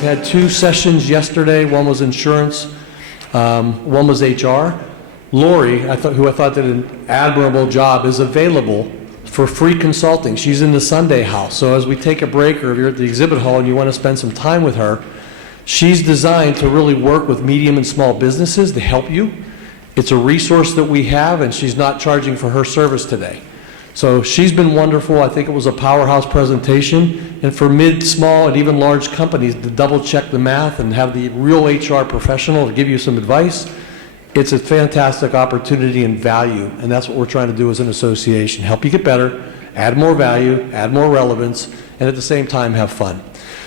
We've had 2 sessions yesterday. One was insurance, one was HR. Lori, who I thought did an admirable job, is available for free consulting. She's in the Sunday house. So as we take a break, or if you're at the exhibit hall and you want to spend some time with her, she's designed to really work with medium and small businesses to help you. It's a resource that we have, and she's not charging for her service today. So she's been wonderful. I think it was a powerhouse presentation. And for mid, small, and even large companies to double check the math and have the real HR professional to give you some advice, it's a fantastic opportunity and value. And that's what we're trying to do as an association. Help you get better, add more value, add more relevance, and at the same time have fun.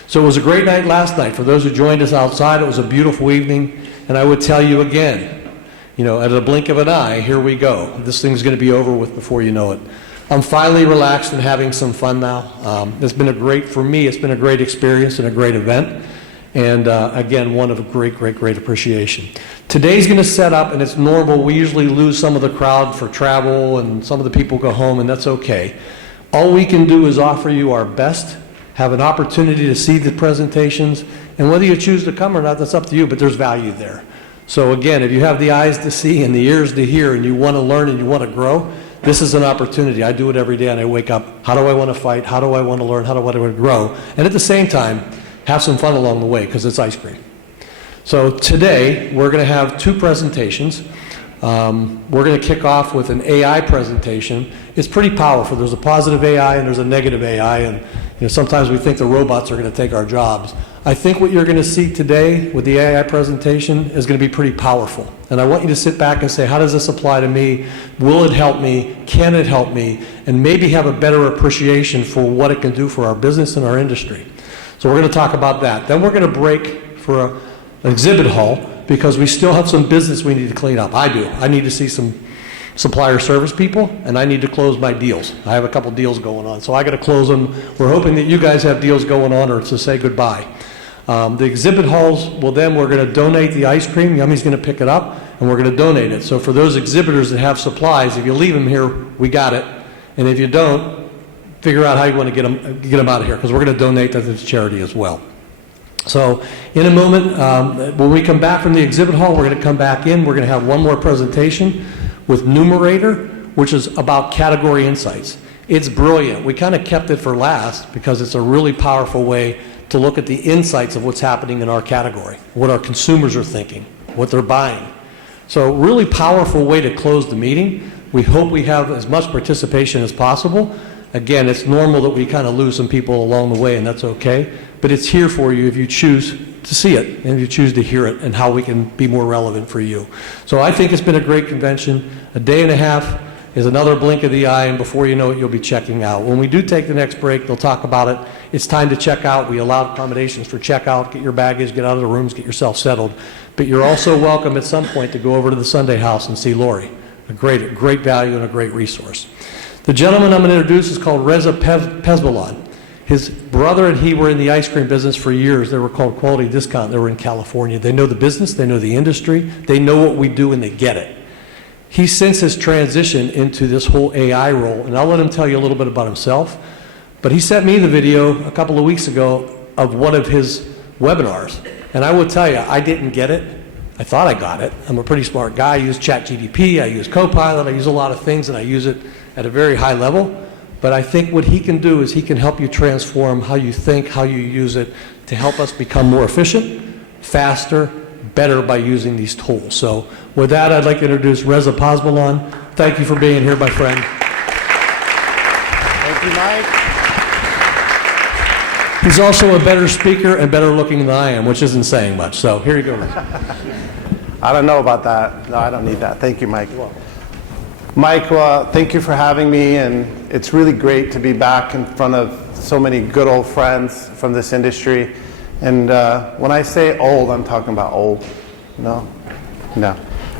So it was a great night last night. For those who joined us outside, it was a beautiful evening. And I would tell you again, you know, at a blink of an eye, here we go. This thing's going to be over with before you know it. I'm finally relaxed and having some fun now. It's been a great, for me, it's been a great experience and a great event. And again, one of great appreciation. Today's going to set up, and it's normal. We usually lose some of the crowd for travel, and some of the people go home, and that's okay. All we can do is offer you our best, have an opportunity to see the presentations, and whether you choose to come or not, that's up to you, but there's value there. So again, if you have the eyes to see and the ears to hear, and you want to learn and you want to grow, this is an opportunity. I do it every day, and I wake up, how do I want to fight? How do I want to learn? How do I want to grow? And at the same time, have some fun along the way, because it's ice cream. So today, we're going to have 2 presentations. We're going to kick off with an AI presentation. It's pretty powerful. There's a positive AI and there's a negative AI, and you know, sometimes we think the robots are going to take our jobs. I think what you're going to see today with the AI presentation is going to be pretty powerful. And I want you to sit back and say, how does this apply to me? Will it help me? Can it help me? And maybe have a better appreciation for what it can do for our business and our industry. So we're going to talk about that. Then we're going to break for an exhibit hall, because we still have some business we need to clean up. I do. I need to see some supplier service people, and I need to close my deals. I have a couple deals going on, so I got to close them. We're hoping that you guys have deals going on, or to say goodbye. The exhibit halls, well, then we're going to donate the ice cream. Yummy's going to pick it up, and we're going to donate it. So for those exhibitors that have supplies, if you leave them here, we got it. And if you don't, figure out how you want to get them out of here, because we're going to donate that to charity as well. So in a moment, when we come back from the exhibit hall, we're going to come back in. We're going to have one more presentation with Numerator, which is about category insights. It's brilliant. We kind of kept it for last because it's a really powerful way to look at the insights of what's happening in our category, what our consumers are thinking, what they're buying. So really powerful way to close the meeting. We hope we have as much participation as possible. Again, it's normal that we kind of lose some people along the way, and that's okay. But it's here for you if you choose to see it and if you choose to hear it, and how we can be more relevant for you. So I think it's been a great convention. A day and a half is another blink of the eye, and before you know it, you'll be checking out. When we do take the next break, they'll talk about it. It's time to check out. We allow accommodations for checkout. Get your baggage, get out of the rooms, get yourself settled. But you're also welcome at some point to go over to the Sunday house and see Lori. A great value and a great resource. The gentleman I'm going to introduce is called Reza Pezbalan. His brother and he were in the ice cream business for years. They were called Quality Discount. They were in California. They know the business. They know the industry. They know what we do, and they get it. He since has transitioned into this whole AI role, and I'll let him tell you a little bit about himself. But he sent me the video a couple of weeks ago of one of his webinars, and I will tell you, I didn't get it. I thought I got it. I'm a pretty smart guy. I use ChatGPT. I use Copilot. I use a lot of things, and I use it at a very high level. But I think what he can do is he can help you transform how you think, how you use it, to help us become more efficient, faster, better by using these tools. So with that, I'd like to introduce Reza Pezbalan. Thank you for being here, my friend. Thank you, Mike. He's also a better speaker and better looking than I am, which isn't saying much. So here you go, Reza. I don't know about that. No, I don't need that. Thank you, Mike. Mike, thank you for having me, and it's really great to be back in front of so many good old friends from this industry. And when I say old, I'm talking about old. No,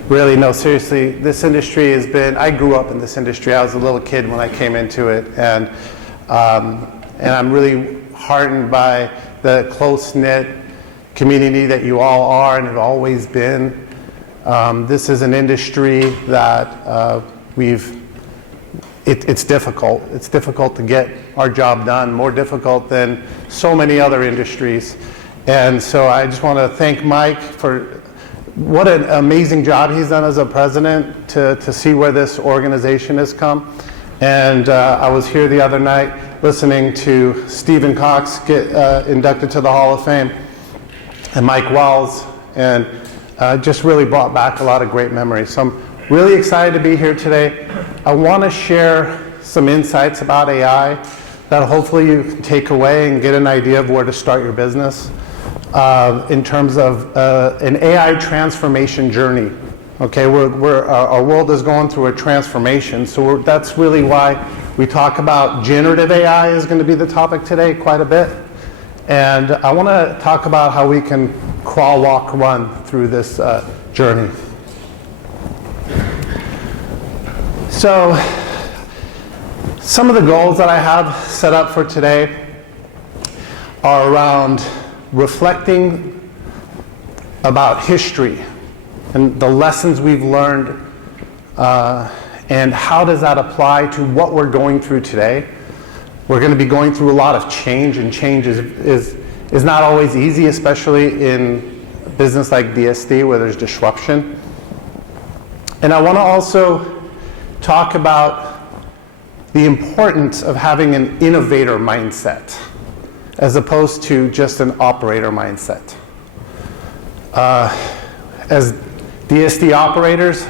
really, no, seriously. This industry has been, I grew up in this industry. I was a little kid when I came into it, and I'm really heartened by the close-knit community that you all are and have always been. This is an industry that it's difficult. It's difficult to get our job done, more difficult than so many other industries. And so I just want to thank Mike for what an amazing job he's done as a president to see where this organization has come. And I was here the other night listening to Stephen Cox get inducted to the Hall of Fame, and Mike Wells, and just really brought back a lot of great memories. So I'm really excited to be here today. I want to share some insights about AI that hopefully you can take away and get an idea of where to start your business in terms of an AI transformation journey. Okay, our world is going through a transformation, so that's really why we talk about generative AI is going to be the topic today quite a bit. And I want to talk about how we can crawl, walk, run through this journey. So, some of the goals that I have set up for today are around reflecting about history and the lessons we've learned, and how does that apply to what we're going through today. We're going to be going through a lot of change, and change is not always easy, especially in a business like DSD where there's disruption. And I want to also talk about the importance of having an innovator mindset as opposed to just an operator mindset. As DSD operators,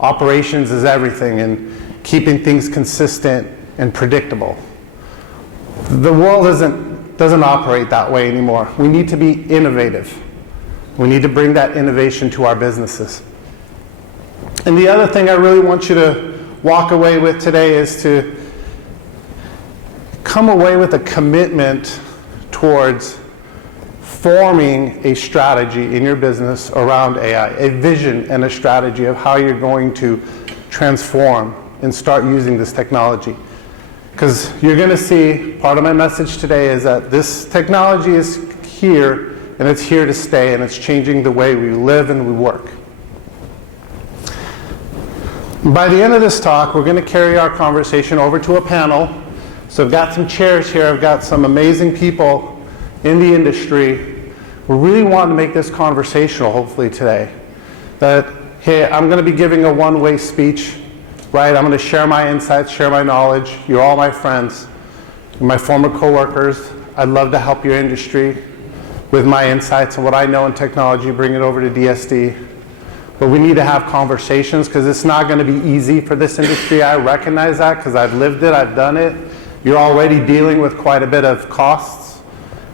operations is everything, and keeping things consistent and predictable. The world doesn't operate that way anymore. We need to be innovative. We need to bring that innovation to our businesses. And the other thing I really want you to walk away with today is to come away with a commitment towards forming a strategy in your business around AI, a vision and a strategy of how you're going to transform and start using this technology. Because you're going to see, part of my message today is that this technology is here, and it's here to stay, and it's changing the way we live and we work. By the end of this talk, we're going to carry our conversation over to a panel. So I've got some chairs here, I've got some amazing people in the industry. We really want to make this conversational, hopefully, today. That, hey, I'm going to be giving a one-way speech, right? I'm going to share my insights, share my knowledge. You're all my friends, my former coworkers. I'd love to help your industry with my insights and what I know in technology, bring it over to DSD. But we need to have conversations because it's not going to be easy for this industry. I recognize that because I've lived it, I've done it. You're already dealing with quite a bit of costs.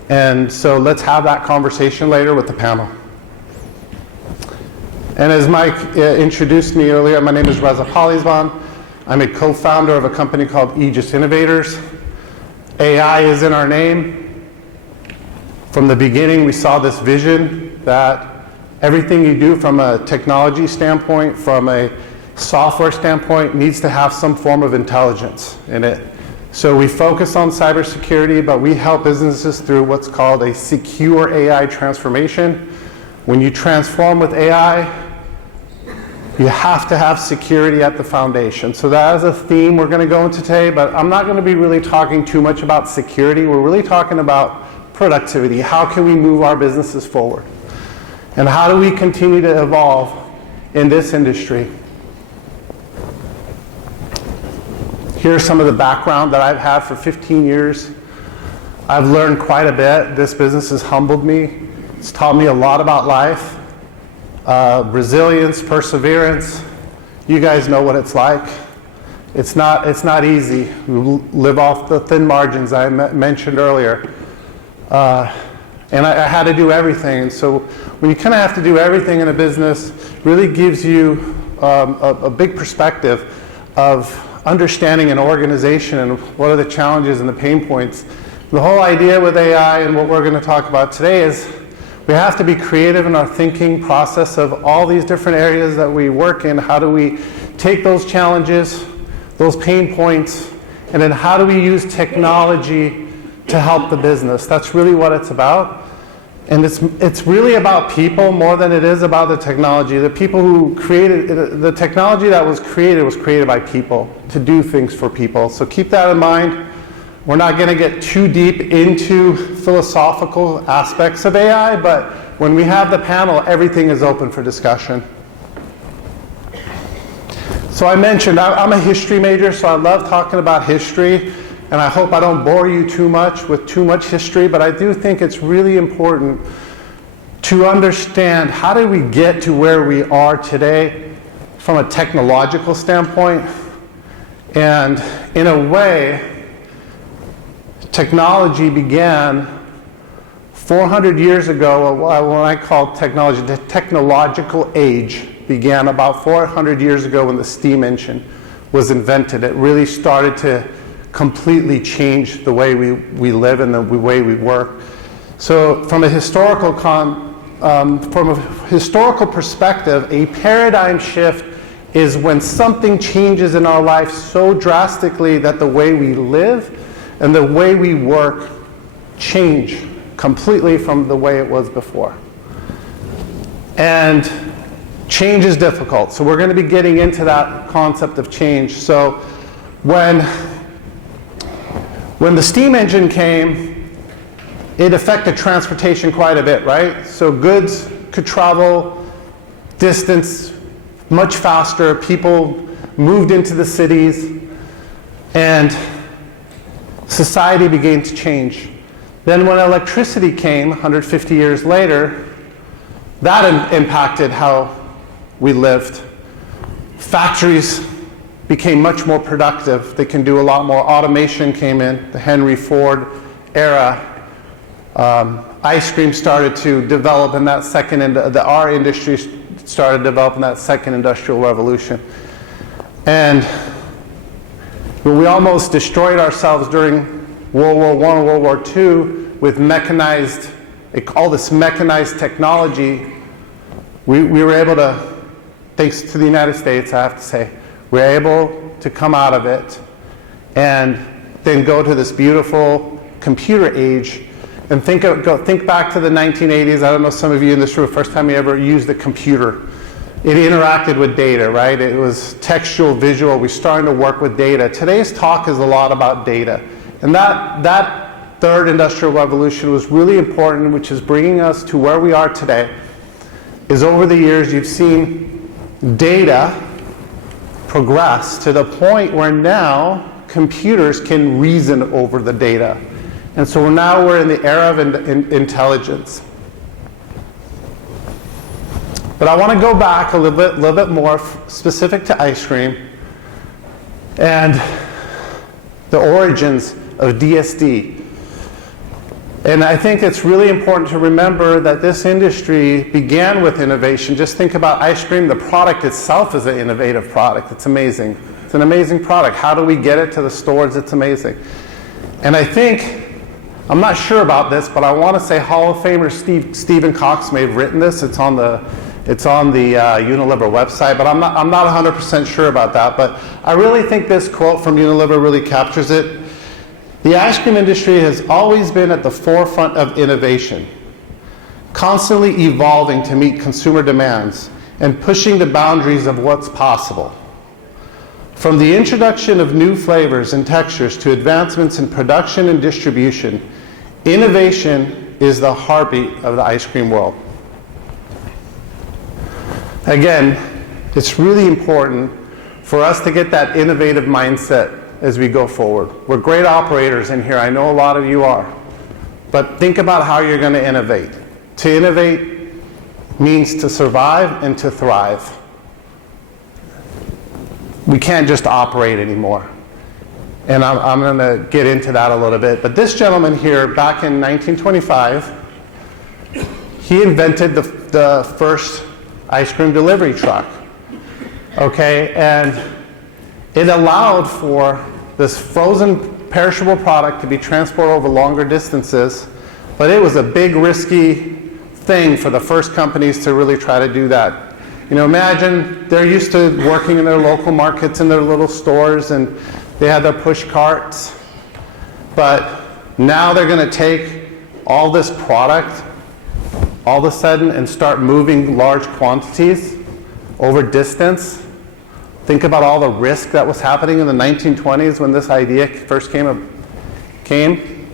And so let's have that conversation later with the panel. And as Mike introduced me earlier, my name is Reza Palizvan. I'm a co-founder of a company called Aegis Innovators. AI is in our name. From the beginning, we saw this vision that everything you do from a technology standpoint, from a software standpoint, needs to have some form of intelligence in it. So we focus on cybersecurity, but we help businesses through what's called a secure AI transformation. When you transform with AI, you have to have security at the foundation. So that is a theme we're going to go into today, but I'm not going to be really talking too much about security. We're really talking about productivity. How can we move our businesses forward? And how do we continue to evolve in this industry? Here's some of the background that I've had for 15 years. I've learned quite a bit. This business has humbled me. It's taught me a lot about life. Resilience, perseverance. You guys know what it's like. It's not easy. We live off the thin margins I mentioned earlier. And I had to do everything. And so when you kind of have to do everything in a business, really gives you a big perspective of understanding an organization and what are the challenges and the pain points. The whole idea with AI and what we're going to talk about today is we have to be creative in our thinking process of all these different areas that we work in. How do we take those challenges, those pain points, and then how do we use technology to help the business? That's really what it's about. And it's really about people more than it is about the technology. The people who created the technology that was created by people to do things for people. So keep that in mind. We're not going to get too deep into philosophical aspects of AI, but when we have the panel, everything is open for discussion. So I mentioned I'm a history major, so I love talking about history, and I hope I don't bore you too much with too much history, but I do think it's really important to understand how did we get to where we are today from a technological standpoint. And in a way, technology began 400 years ago. What I call technology, the technological age began about 400 years ago when the steam engine was invented. It really started to completely change the way we live and the way we work. So from a historical perspective, a paradigm shift is when something changes in our life so drastically that the way we live and the way we work change completely from the way it was before. And change is difficult, so we're going to be getting into that concept of change. So when the steam engine came, it affected transportation quite a bit, right? So goods could travel distance much faster, people moved into the cities, and society began to change. Then when electricity came 150 years later, that impacted how we lived. Factories became much more productive. They can do a lot more. Automation came in, the Henry Ford era. Ice cream started to develop in that our industry started developing that second industrial revolution. And we almost destroyed ourselves during World War I and World War II with all this mechanized technology. We were able to, thanks to the United States, I have to say, we were able to come out of it and then go to this beautiful computer age. And think back to the 1980s. I don't know, some of you in this room, first time you ever used a computer. It interacted with data, right? It was textual, visual. We're starting to work with data. Today's talk is a lot about data. And that third industrial revolution was really important, which is bringing us to where we are today, is over the years you've seen data progress to the point where now computers can reason over the data. And so now we're in the era of intelligence. But I want to go back a little bit more specific to ice cream and the origins of DSD. And I think it's really important to remember that this industry began with innovation. Just think about ice cream. The product itself is an innovative product. It's amazing. It's an amazing product. How do we get it to the stores? It's amazing. And I think, I'm not sure about this, but I want to say Hall of Famer Stephen Cox may have written this. It's on the Unilever website, but I'm not 100% sure about that. But I really think this quote from Unilever really captures it. The ice cream industry has always been at the forefront of innovation, constantly evolving to meet consumer demands and pushing the boundaries of what's possible. From the introduction of new flavors and textures to advancements in production and distribution, innovation is the heartbeat of the ice cream world. Again, it's really important for us to get that innovative mindset as we go forward. We're great operators in here. I know a lot of you are. But think about how you're going to innovate. To innovate means to survive and to thrive. We can't just operate anymore. And I'm going to get into that a little bit. But this gentleman here, back in 1925, he invented the first ice cream delivery truck. Okay, and it allowed for this frozen perishable product to be transported over longer distances, but it was a big risky thing for the first companies to really try to do that. You know, imagine they're used to working in their local markets in their little stores and they had their push carts, but now they're going to take all this product all of a sudden and start moving large quantities over distance. Think about all the risk that was happening in the 1920s when this idea first came up. came.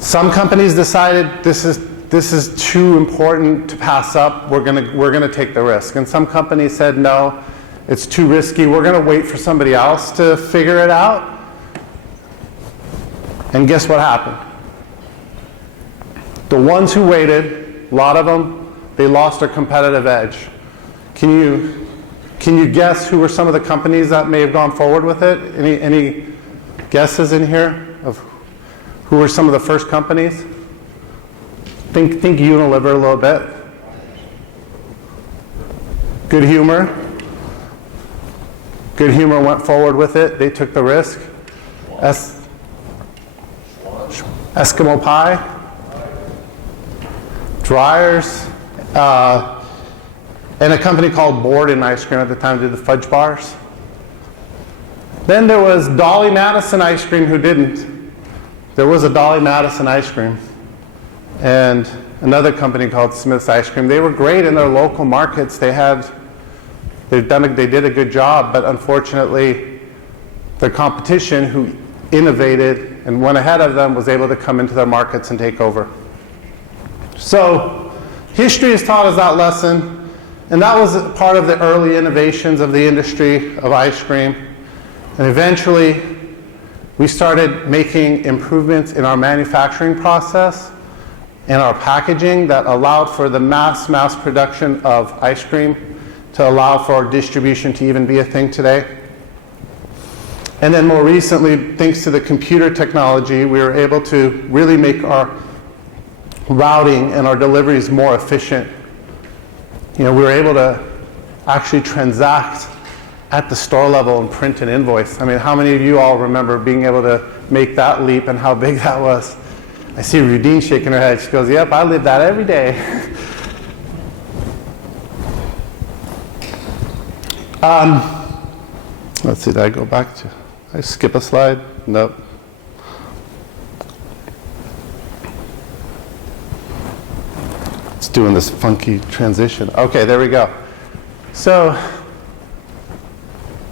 Some companies decided this is too important to pass up. We're gonna take the risk. And some companies said, no, it's too risky. We're gonna wait for somebody else to figure it out. And guess what happened? The ones who waited, a lot of them, they lost their competitive edge. Can you guess who were some of the companies that may have gone forward with it? Any guesses in here of who were some of the first companies? Think Unilever a little bit. Good Humor. Good Humor went forward with it. They took the risk. Eskimo Pie. Dryers. And a company called Borden Ice Cream at the time did the fudge bars. Then there was Dolly Madison Ice Cream who didn't. There was a Dolly Madison Ice Cream. And another company called Smith's Ice Cream. They were great in their local markets. They did a good job, but unfortunately, the competition who innovated and went ahead of them was able to come into their markets and take over. So, history has taught us that lesson, and that was part of the early innovations of the industry of ice cream. And eventually, we started making improvements in our manufacturing process and our packaging that allowed for the mass production of ice cream to allow for distribution to even be a thing today. And then more recently, thanks to the computer technology, we were able to really make our routing and our deliveries more efficient. We were able to actually transact at the store level and print an invoice. I mean, how many of you all remember being able to make that leap and how big that was? I see Rudine shaking her head. She goes, yep, I live that every day. Let's see, did I go back to, I skip a slide? Nope. It's doing this funky transition. Okay, there we go. So,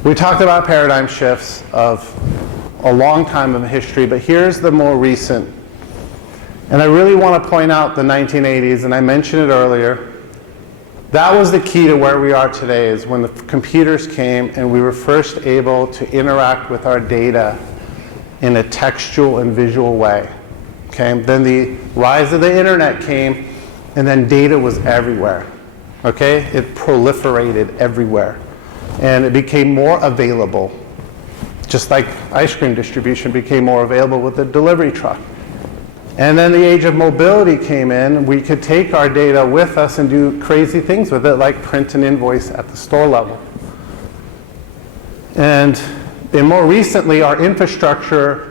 we talked about paradigm shifts of a long time of history, but here's the more recent. And I really want to point out the 1980s, and I mentioned it earlier. That was the key to where we are today, is when the computers came and we were first able to interact with our data in a textual and visual way. Okay? Then the rise of the internet came, and then data was everywhere. Okay? It proliferated everywhere. And it became more available. Just like ice cream distribution became more available with the delivery truck. And then the age of mobility came in. We could take our data with us and do crazy things with it, like print an invoice at the store level. And more recently, our infrastructure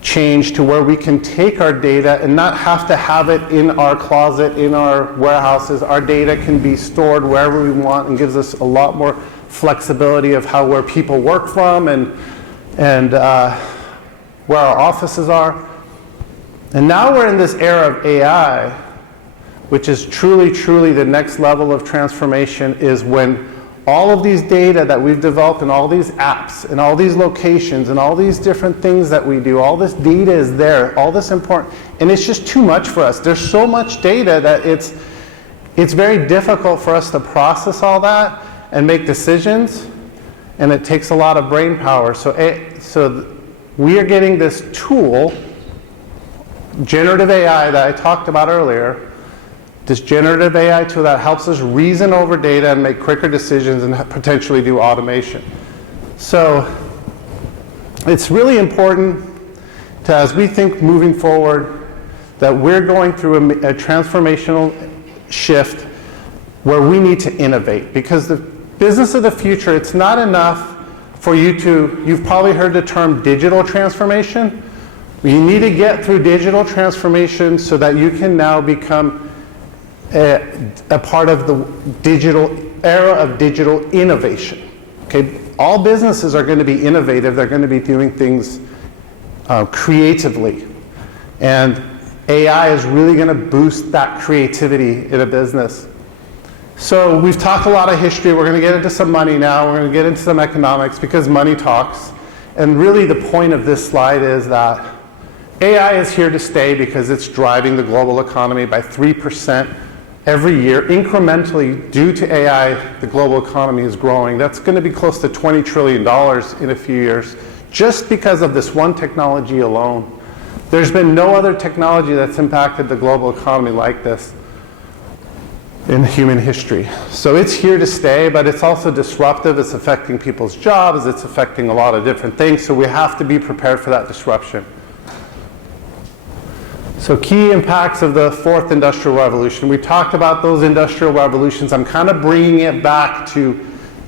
changed to where we can take our data and not have to have it in our closet, in our warehouses. Our data can be stored wherever we want and gives us a lot more flexibility of where people work from and where our offices are. And now we're in this era of AI, which is truly, truly the next level of transformation, is when all of these data that we've developed and all these apps and all these locations and all these different things that we do, all this data is there, all this important, and it's just too much for us. There's so much data that it's very difficult for us to process all that and make decisions, and it takes a lot of brain power. So we are getting this tool, generative AI that I talked about earlier, this generative AI tool that helps us reason over data and make quicker decisions and potentially do automation. So it's really important to, as we think moving forward, that we're going through a transformational shift where we need to innovate. Because the business of the future, it's not enough for you've probably heard the term digital transformation. You need to get through digital transformation so that you can now become a part of the digital era of digital innovation. Okay, all businesses are going to be innovative. They're going to be doing things creatively. And AI is really going to boost that creativity in a business. So we've talked a lot of history. We're going to get into some money now. We're going to get into some economics because money talks. And really the point of this slide is that AI is here to stay because it's driving the global economy by 3% every year. Incrementally, due to AI, the global economy is growing. That's going to be close to $20 trillion in a few years, just because of this one technology alone. There's been no other technology that's impacted the global economy like this in human history. So it's here to stay, but it's also disruptive. It's affecting people's jobs. It's affecting a lot of different things. So we have to be prepared for that disruption. So key impacts of the fourth industrial revolution. We talked about those industrial revolutions. I'm kind of bringing it back to,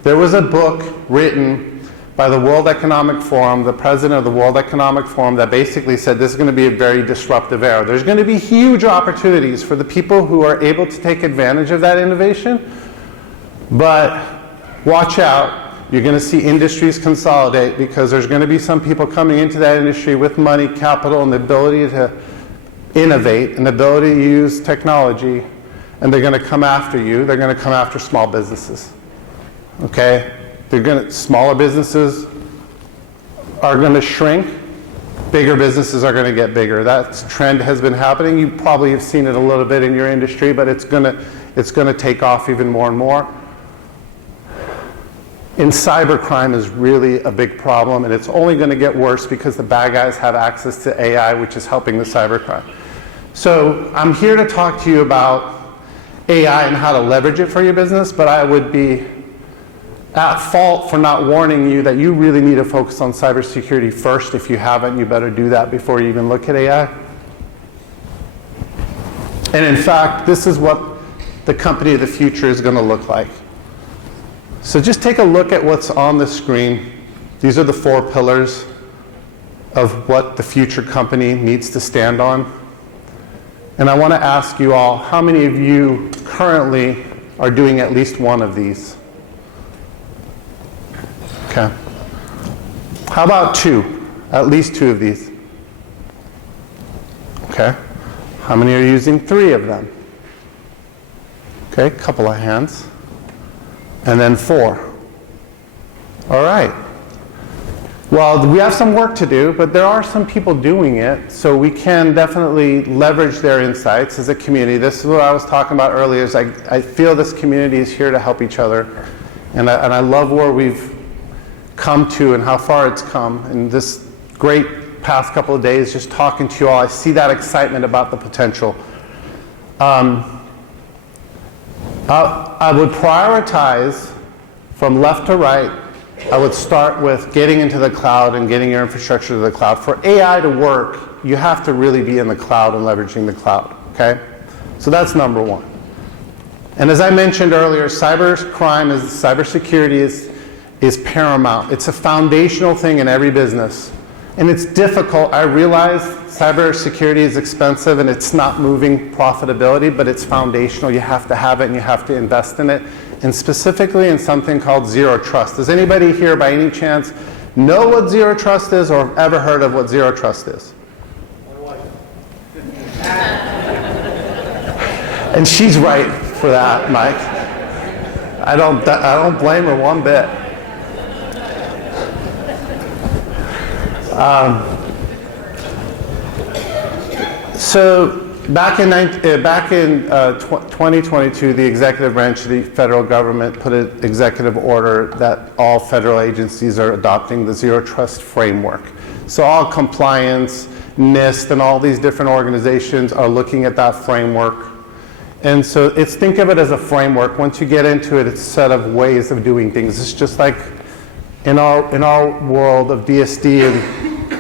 there was a book written by the World Economic Forum, the president of the World Economic Forum, that basically said this is going to be a very disruptive era. There's going to be huge opportunities for the people who are able to take advantage of that innovation, but watch out. You're going to see industries consolidate because there's going to be some people coming into that industry with money, capital, and the ability to innovate, and the ability to use technology, and they're going to come after you. They're going to come after small businesses. Okay? Smaller businesses are going to shrink. Bigger businesses are going to get bigger. That trend has been happening. You probably have seen it a little bit in your industry, but it's going to take off even more and more. And cybercrime is really a big problem, and it's only going to get worse because the bad guys have access to AI, which is helping the cybercrime. So I'm here to talk to you about AI and how to leverage it for your business, but I would be at fault for not warning you that you really need to focus on cybersecurity first. If you haven't, you better do that before you even look at AI. And in fact, this is what the company of the future is going to look like. So just take a look at what's on the screen. These are the 4 pillars of what the future company needs to stand on. And I want to ask you all, how many of you currently are doing at least one of these? Okay. How about 2? At least 2 of these. Okay. How many are using 3 of them? Okay, a couple of hands. And then 4. All right. Well, we have some work to do, but there are some people doing it, so we can definitely leverage their insights as a community. This is what I was talking about earlier, is I feel this community is here to help each other. And I love where we've come to and how far it's come. And this great past couple of days, just talking to you all, I see that excitement about the potential. I would prioritize from left to right. I would start with getting into the cloud and getting your infrastructure to the cloud. For AI to work, you have to really be in the cloud and leveraging the cloud, okay? So that's number 1. And as I mentioned earlier, cybersecurity is paramount. It's a foundational thing in every business. And it's difficult. I realize cybersecurity is expensive and it's not moving profitability, but it's foundational. You have to have it and you have to invest in it. And specifically in something called zero trust. Does anybody here by any chance know what zero trust is or have ever heard of what zero trust is? And she's right for that, Mike. I don't blame her one bit. So back in 2022, the executive branch of the federal government put an executive order that all federal agencies are adopting the zero trust framework. So all compliance, NIST, and all these different organizations are looking at that framework. And so think of it as a framework. Once you get into it, it's a set of ways of doing things. It's just like in our world of DSD and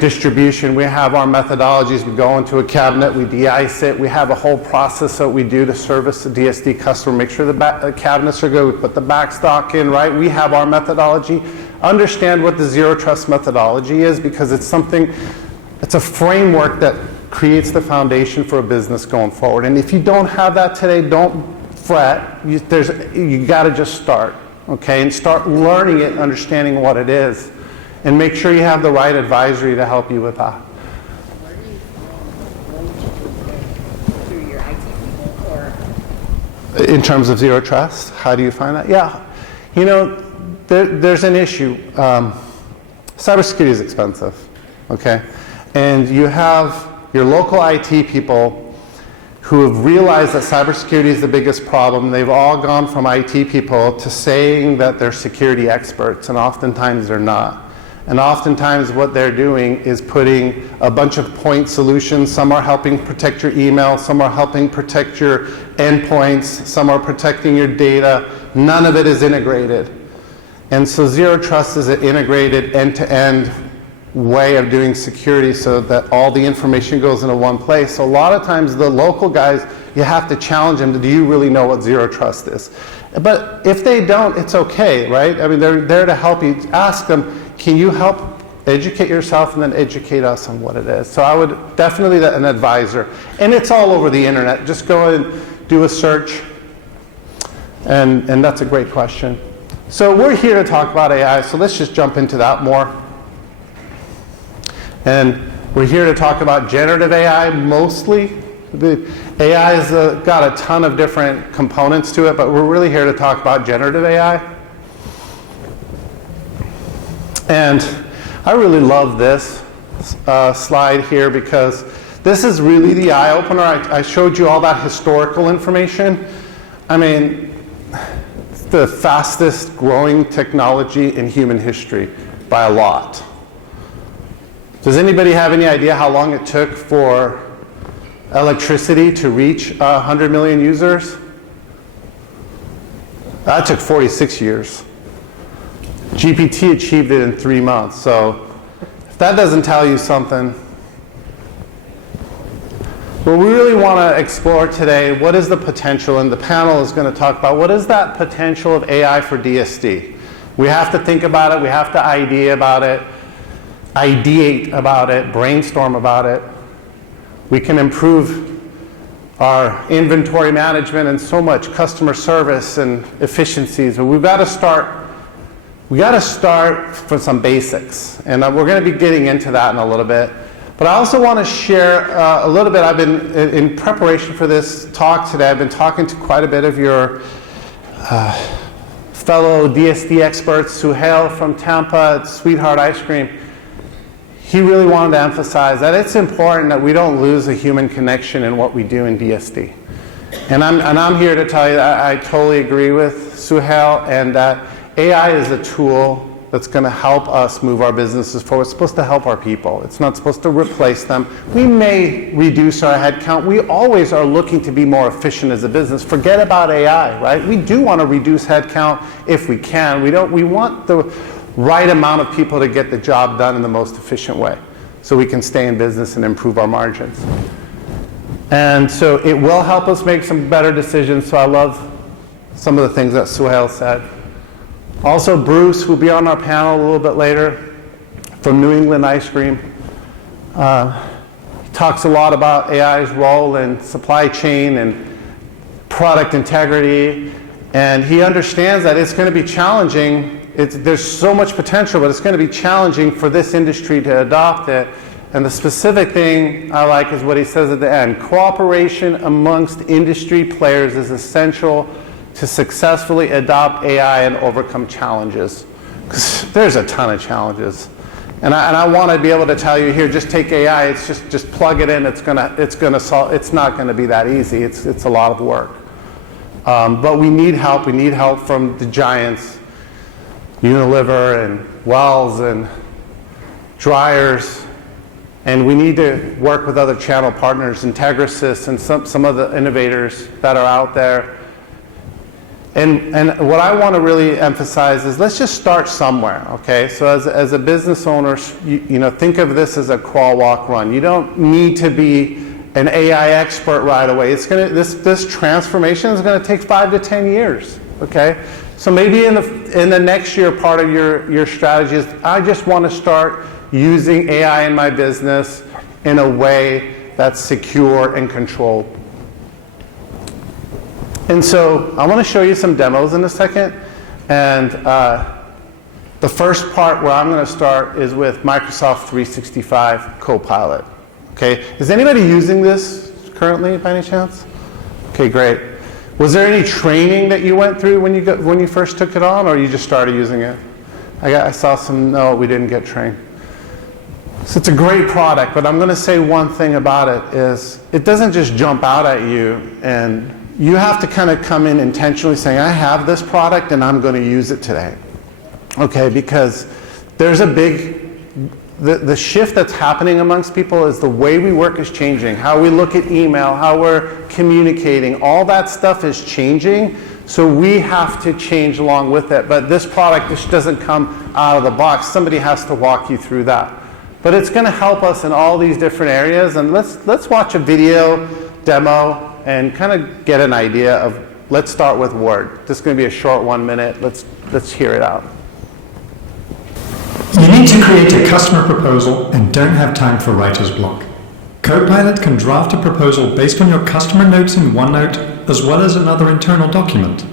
distribution, we have our methodologies. We go into a cabinet, we de-ice it. We have a whole process that we do to service the DSD customer, make sure the cabinets are good. We put the backstock in, right? We have our methodology. Understand what the zero trust methodology is, because it's a framework that creates the foundation for a business going forward. And if you don't have that today, don't fret. You got to just start, okay? And start learning it, understanding what it is. And make sure you have the right advisory to help you with that. Where do you through your IT people, or? In terms of zero trust, how do you find that? Yeah, there's an issue. Cybersecurity is expensive, okay? And you have your local IT people who have realized that cybersecurity is the biggest problem. They've all gone from IT people to saying that they're security experts, and oftentimes they're not. And oftentimes what they're doing is putting a bunch of point solutions. Some are helping protect your email, some are helping protect your endpoints, some are protecting your data. None of it is integrated. And so Zero Trust is an integrated end-to-end way of doing security so that all the information goes into one place. So a lot of times the local guys, you have to challenge them, do you really know what Zero Trust is? But if they don't, it's okay, right? I mean, they're there to help you. Ask them, can you help educate yourself and then educate us on what it is? So I would definitely an advisor. And it's all over the internet. Just go and do a search. And that's a great question. So we're here to talk about AI, so let's just jump into that more. And we're here to talk about generative AI mostly. The AI has got a ton of different components to it, but we're really here to talk about generative AI. And I really love this slide here because this is really the eye-opener. I showed you all that historical information. I mean, it's the fastest growing technology in human history by a lot. Does anybody have any idea how long it took for electricity to reach 100 million users? That took 46 years. GPT achieved it in 3 months. So if that doesn't tell you something, what we really want to explore today, what is the potential, and the panel is going to talk about what is that potential of AI for DSD. We have to think about it, we have to ideate about it, brainstorm about it. We can improve our inventory management and so much customer service and efficiencies. But we've got to start from some basics. And we're going to be getting into that in a little bit. But I also want to share a little bit. I've been, in preparation for this talk today, I've been talking to quite a bit of your fellow DSD experts. Suhail from Tampa at Sweetheart Ice Cream. He really wanted to emphasize that it's important that we don't lose a human connection in what we do in DSD. And I'm here to tell you that I totally agree with Suhail, and that AI is a tool that's going to help us move our businesses forward. It's supposed to help our people. It's not supposed to replace them. We may reduce our headcount. We always are looking to be more efficient as a business. Forget about AI, right? We do want to reduce headcount if we can. We want the right amount of people to get the job done in the most efficient way so we can stay in business and improve our margins. And so it will help us make some better decisions. So I love some of the things that Suhail said. Also, Bruce will be on our panel a little bit later from New England Ice Cream. He talks a lot about AI's role in supply chain and product integrity. And he understands that it's going to be challenging. There's so much potential, but it's going to be challenging for this industry to adopt it. And the specific thing I like is what he says at the end. Cooperation amongst industry players is essential to successfully adopt AI and overcome challenges. Because there's a ton of challenges. And I want to be able to tell you here, just take AI, it's just plug it in, it's gonna solve. It's not going to be that easy. It's a lot of work. But we need help. We need help from the giants. Unilever and Wells and Dryers, and we need to work with other channel partners, Integrasys and some of the innovators that are out there. And what I want to really emphasize is let's just start somewhere, okay? So as a business owner, you know, think of this as a crawl, walk, run. You don't need to be an AI expert right away. This transformation is going to take 5 to 10 years, okay? So maybe in the next year, part of your strategy is I just want to start using AI in my business in a way that's secure and controlled. And so I want to show you some demos in a second. And the first part where I'm going to start is with Microsoft 365 Copilot. Okay, is anybody using this currently by any chance? Okay, great. Was there any training that you went through when you first took it on, or you just started using it? I saw some, no, we didn't get trained. So it's a great product, but I'm going to say one thing about it is it doesn't just jump out at you, and you have to kind of come in intentionally saying, I have this product and I'm going to use it today. Okay, because there's a big, the shift that's happening amongst people is the way we work is changing. How we look at email, how we're communicating, all that stuff is changing. So we have to change along with it. But this product just doesn't come out of the box. Somebody has to walk you through that. But it's going to help us in all these different areas. And let's watch a video demo and kind of get an idea of, let's start with Word. This is going to be a short 1 minute. Let's hear it out. You need to create a customer proposal and don't have time for writer's block. Copilot can draft a proposal based on your customer notes in OneNote as well as another internal document.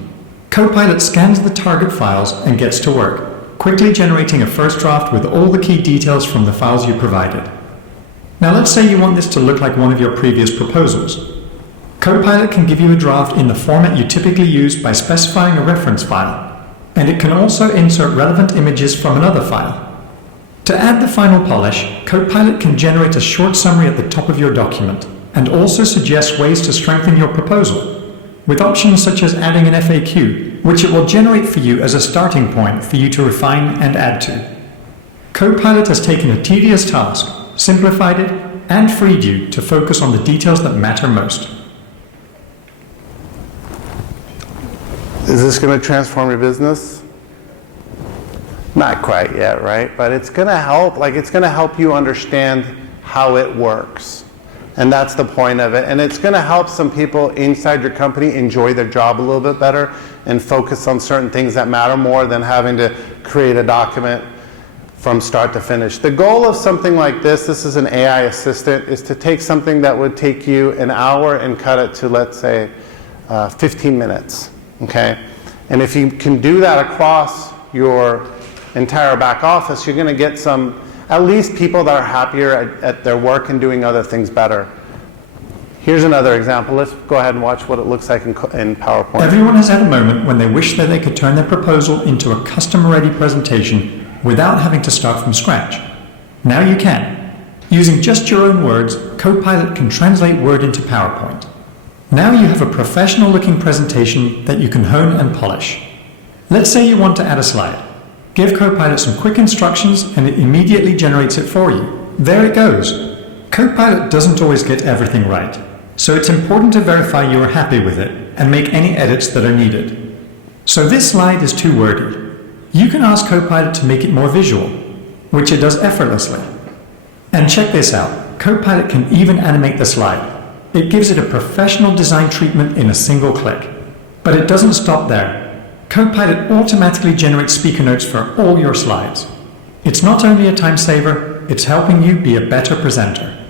Copilot scans the target files and gets to work, quickly generating a first draft with all the key details from the files you provided. Now let's say you want this to look like one of your previous proposals. Copilot can give you a draft in the format you typically use by specifying a reference file, and it can also insert relevant images from another file. To add the final polish, Copilot can generate a short summary at the top of your document and also suggest ways to strengthen your proposal, with options such as adding an FAQ, which it will generate for you as a starting point for you to refine and add to. Copilot has taken a tedious task, simplified it, and freed you to focus on the details that matter most. Is this going to transform your business? Not quite yet, right? But it's going to help. It's going to help you understand how it works. And that's the point of it. And it's going to help some people inside your company enjoy their job a little bit better and focus on certain things that matter more than having to create a document from start to finish. The goal of something like this is an AI assistant, is to take something that would take you an hour and cut it to, let's say, 15 minutes. Okay? And if you can do that across your entire back office, you're going to get at least people that are happier at their work and doing other things better. Here's another example. Let's go ahead and watch what it looks like in PowerPoint. Everyone has had a moment when they wish that they could turn their proposal into a custom-ready presentation without having to start from scratch. Now you can. Using just your own words, Copilot can translate Word into PowerPoint. Now you have a professional-looking presentation that you can hone and polish. Let's say you want to add a slide. Give Copilot some quick instructions and it immediately generates it for you. There it goes. Copilot doesn't always get everything right, so it's important to verify you are happy with it and make any edits that are needed. So this slide is too wordy. You can ask Copilot to make it more visual, which it does effortlessly. And check this out. Copilot can even animate the slide. It gives it a professional design treatment in a single click. But it doesn't stop there. Copilot automatically generates speaker notes for all your slides. It's not only a time saver, it's helping you be a better presenter.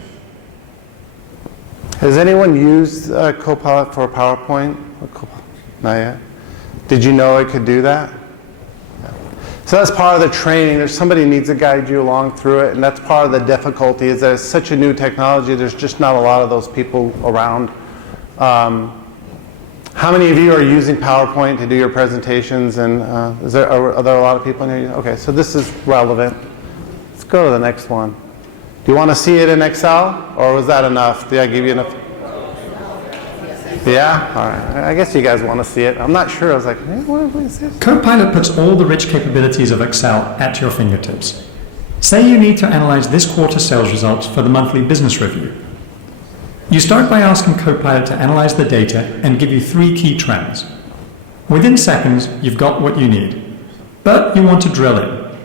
Has anyone used Copilot for PowerPoint? Not yet. Did you know it could do that? Yeah. So that's part of the training. There's somebody needs to guide you along through it, and that's part of the difficulty is that it's such a new technology. There's just not a lot of those people around. How many of you are using PowerPoint to do your presentations? And are there a lot of people in here? Okay, so this is relevant. Let's go to the next one. Do you want to see it in Excel, or was that enough? Did I give you enough? Yeah? All right. I guess you guys want to see it. I'm not sure. I was like, what is this? Copilot puts all the rich capabilities of Excel at your fingertips. Say you need to analyze this quarter's sales results for the monthly business review. You start by asking Copilot to analyze the data and give you 3 key trends. Within seconds, you've got what you need. But you want to drill in.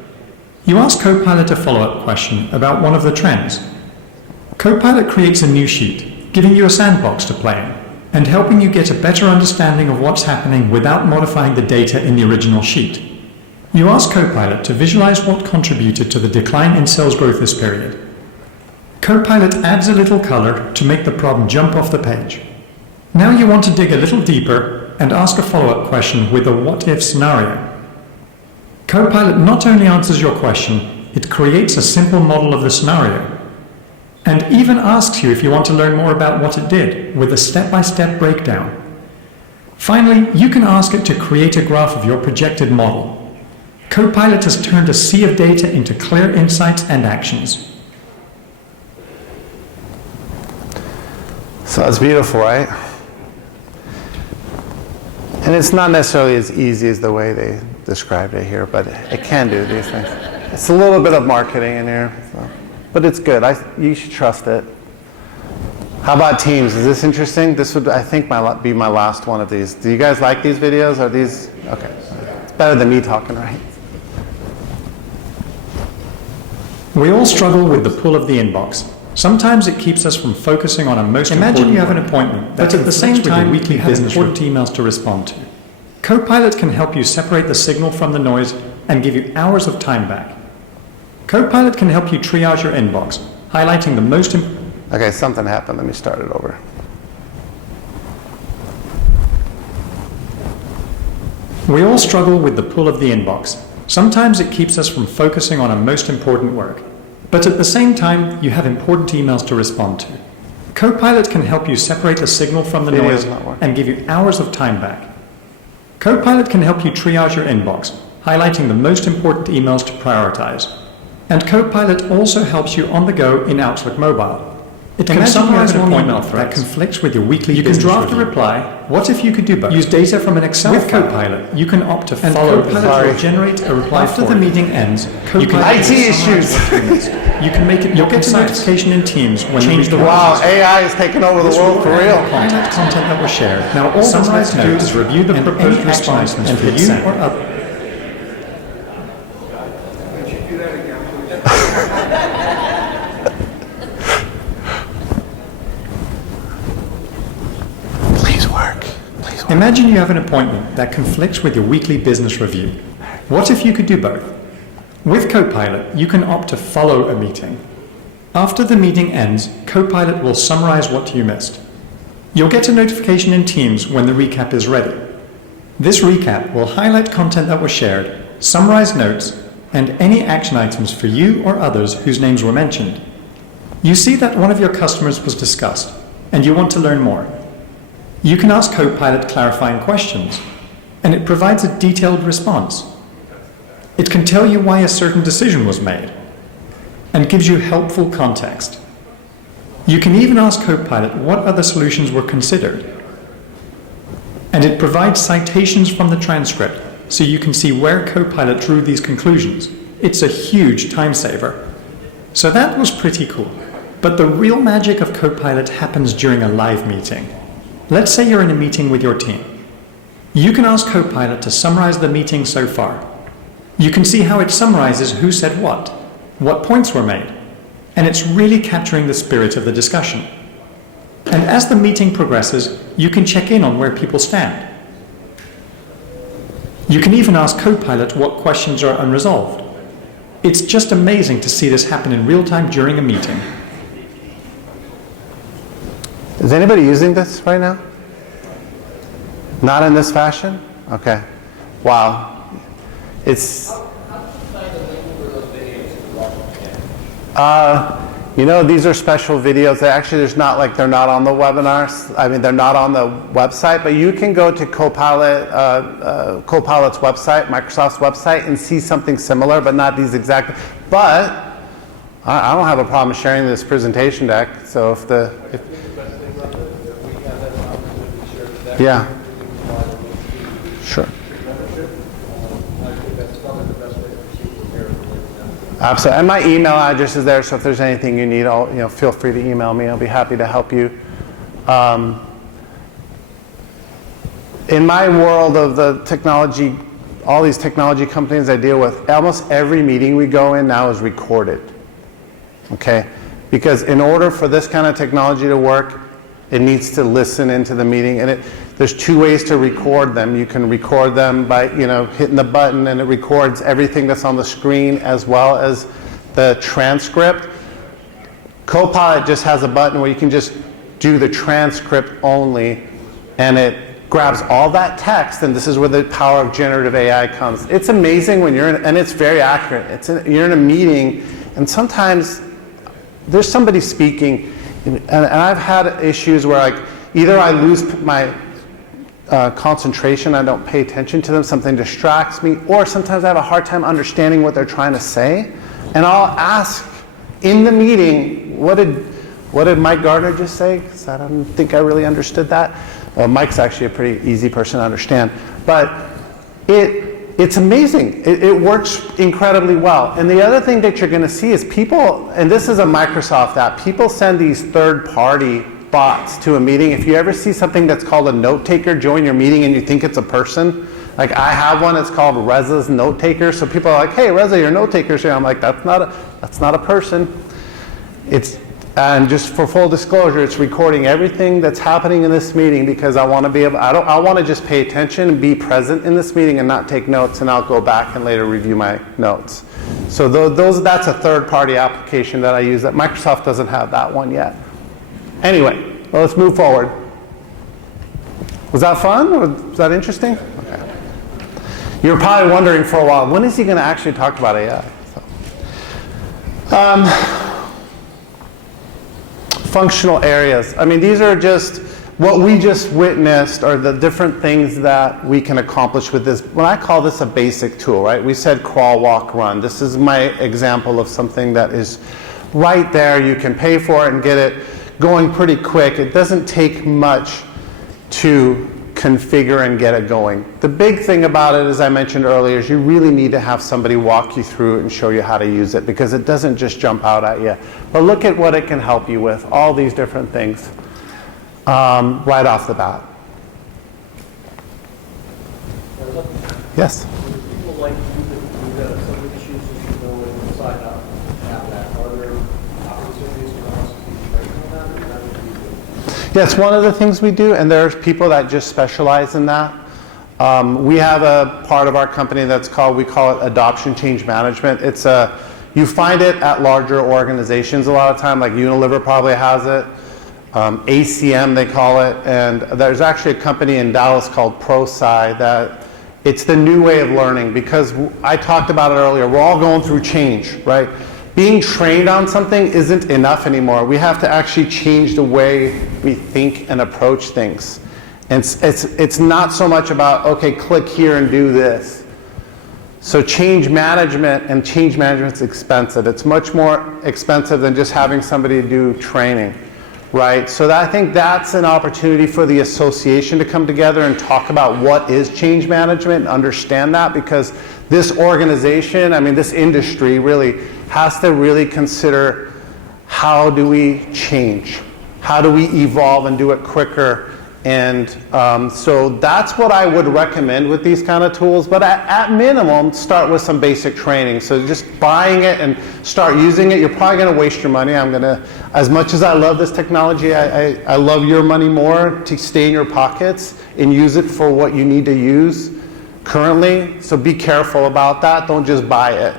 You ask Copilot a follow-up question about one of the trends. Copilot creates a new sheet, giving you a sandbox to play in, and helping you get a better understanding of what's happening without modifying the data in the original sheet. You ask Copilot to visualize what contributed to the decline in sales growth this period. Copilot adds a little color to make the problem jump off the page. Now you want to dig a little deeper and ask a follow-up question with a what-if scenario. Copilot not only answers your question, it creates a simple model of the scenario, and even asks you if you want to learn more about what it did, with a step-by-step breakdown. Finally, you can ask it to create a graph of your projected model. Copilot has turned a sea of data into clear insights and actions. So that's beautiful, right? And it's not necessarily as easy as the way they described it here, but it can do these things. It's a little bit of marketing in here, so. But it's good. You should trust it. How about Teams? Is this interesting? This would, I think, be my last one of these. Do you guys like these videos? Are these okay? It's better than me talking, right? We all struggle with the pull of the inbox. Sometimes it keeps us from focusing on our most Imagine important you have an work, appointment, but at the same time, weekly you have business important emails to respond to. Copilot can help you separate the signal from the noise and give you hours of time back. Copilot can help you triage your inbox, highlighting the most important. Okay, something happened. Let me start it over. We all struggle with the pull of the inbox. Sometimes it keeps us from focusing on our most important work. But at the same time, you have important emails to respond to. Copilot can help you separate the signal from the Video's noise not working. and give you hours of time back. Copilot can help you triage your inbox, highlighting the most important emails to prioritize. And Copilot also helps you on the go in Outlook Mobile. It can Imagine you summarize have an one appointment email that threads. conflicts with your weekly You can business draft a review. reply. What if you could do both? Use data from an Excel With file. Copilot, you can opt to And follow. Copilot Sorry. will generate a reply after for the you. meeting ends. You can- IT issues. You can make it. You'll get a notification in Teams when Change the the Wow, AI is taking over the world for real. content that was shared. Now, all Summarize that's left to do notes is review the and proposed any response action items and for for you you or or other. Please work. Please work. Imagine you have an appointment that conflicts with your weekly business review. What if you could do both? With Copilot, you can opt to follow a meeting. After the meeting ends, Copilot will summarize what you missed. You'll get a notification in Teams when the recap is ready. This recap will highlight content that was shared, summarize notes, and any action items for you or others whose names were mentioned. You see that one of your customers was discussed, and you want to learn more. You can ask Copilot clarifying questions, and it provides a detailed response. It can tell you why a certain decision was made, and gives you helpful context. You can even ask Copilot what other solutions were considered. And it provides citations from the transcript, so you can see where Copilot drew these conclusions. It's a huge time saver. So that was pretty cool. But the real magic of Copilot happens during a live meeting. Let's say you're in a meeting with your team. You can ask Copilot to summarize the meeting so far. You can see how it summarizes who said what points were made, and it's really capturing the spirit of the discussion. And as the meeting progresses, you can check in on where people stand. You can even ask Copilot what questions are unresolved. It's just amazing to see this happen in real time during a meeting. Is anybody using this right now? Not in this fashion? Okay. Wow. It's, these are special videos. They're not on the webinars. I mean, they're not on the website, but you can go to Copilot's website, Microsoft's website, and see something similar, but not these exact. But I don't have a problem sharing this presentation deck. So yeah, sure. Absolutely, and my email address is there. So if there's anything you need, feel free to email me. I'll be happy to help you. In my world of the technology, all these technology companies I deal with, almost every meeting we go in now is recorded. Okay, because in order for this kind of technology to work, it needs to listen into the meeting, and there's two ways to record them. You can record them by hitting the button, and it records everything that's on the screen as well as the transcript. Copilot just has a button where you can just do the transcript only, and it grabs all that text, and this is where the power of generative AI comes. It's amazing when and it's very accurate. You're in a meeting, and sometimes there's somebody speaking, and I've had issues where either I lose my concentration, I don't pay attention to them, something distracts me, or sometimes I have a hard time understanding what they're trying to say, and I'll ask in the meeting, what did Mike Gardner just say? Because I don't think I really understood that. Well, Mike's actually a pretty easy person to understand, but it's amazing. It works incredibly well. And the other thing that you're going to see is people, and this is a Microsoft app, people send these third-party bots to a meeting. If you ever see something that's called a note taker join your meeting and you think it's a person, like I have one, it's called Reza's Note Taker. So people are like, hey, Reza, your note taker's here. I'm like, that's not a person. And just for full disclosure, it's recording everything that's happening in this meeting because I want to be able, I want to just pay attention and be present in this meeting and not take notes, and I'll go back and later review my notes. So that's a third-party application that I use. That Microsoft doesn't have that one yet. Anyway, well, let's move forward. Was that fun? Was that interesting? Okay. You were probably wondering for a while, when is he going to actually talk about AI? Functional areas. I mean, these are just what we just witnessed are the different things that we can accomplish with this. When I call this a basic tool, right? We said crawl, walk, run. This is my example of something that is right there. You can pay for it and get it going pretty quick. It doesn't take much to configure and get it going. The big thing about it, as I mentioned earlier, is you really need to have somebody walk you through it and show you how to use it, because it doesn't just jump out at you. But look at what it can help you with, all these different things right off the bat. Yes? People like somebody chooses to go and sign up and have that. Are there opportunities for us to be trained on that? Or how do you do it? Yeah, it's one of the things we do, and there's people that just specialize in that. We have a part of our company that's called, we call it adoption change management. You find it at larger organizations a lot of time, like Unilever probably has it. ACM they call it, and there's actually a company in Dallas called ProSci that it's the new way of learning, because I talked about it earlier, we're all going through change, right? Being trained on something isn't enough anymore. We have to actually change the way we think and approach things. And it's not so much about, okay, click here and do this. So change management's expensive. It's much more expensive than just having somebody do training, right? So I think that's an opportunity for the association to come together and talk about what is change management and understand that, because this organization, I mean, this industry really has to really consider, how do we change? How do we evolve and do it quicker? And so that's what I would recommend with these kind of tools. But at minimum, start with some basic training. So just buying it and start using it, you're probably going to waste your money. As much as I love this technology, I love your money more to stay in your pockets and use it for what you need to use currently. So be careful about that. Don't just buy it.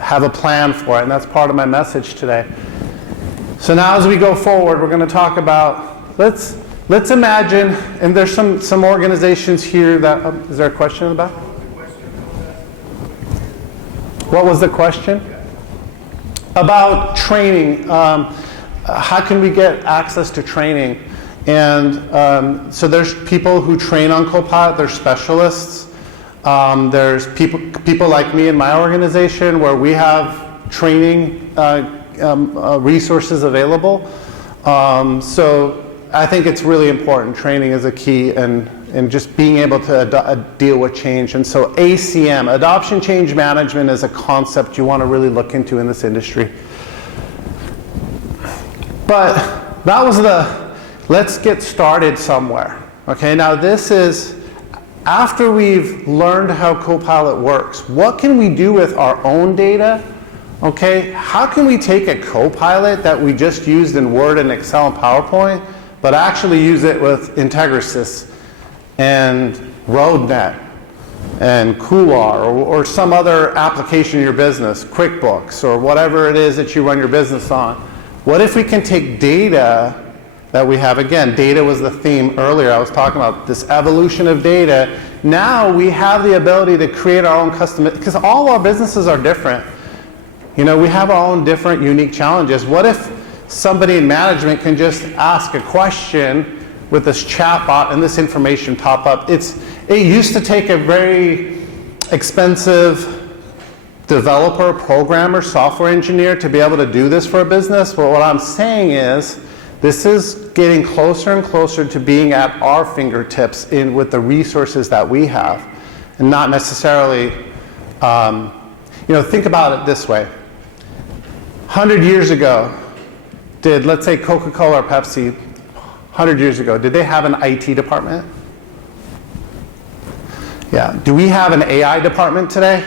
Have a plan for it. And that's part of my message today. So now as we go forward, we're going to talk about, let's imagine, and there's some organizations here that, is there a question in the back? What was the question? About training. How can we get access to training? And so there's people who train on Copilot, they're specialists. There's people like me in my organization where we have training resources available. So I think it's really important. Training is a key, and just being able to deal with change. And so ACM, adoption change management, is a concept you want to really look into in this industry. But that was let's get started somewhere. Okay, now this is, after we've learned how Copilot works, what can we do with our own data? Okay, how can we take a Copilot that we just used in Word and Excel and PowerPoint, but actually use it with Integrisys and RoadNet and Coular, or some other application in your business, QuickBooks, or whatever it is that you run your business on? What if we can take data that we have? Again, data was the theme earlier. I was talking about this evolution of data. Now we have the ability to create our own custom, because all our businesses are different. You know, we have our own different, unique challenges. What if somebody in management can just ask a question with this chatbot and this information pop up. It used to take a very expensive developer, programmer, software engineer to be able to do this for a business. But what I'm saying is, this is getting closer and closer to being at our fingertips with the resources that we have, and not necessarily, think about it this way. 100 years ago, let's say Coca-Cola or Pepsi, 100 years ago, did they have an IT department? Yeah. Do we have an AI department today?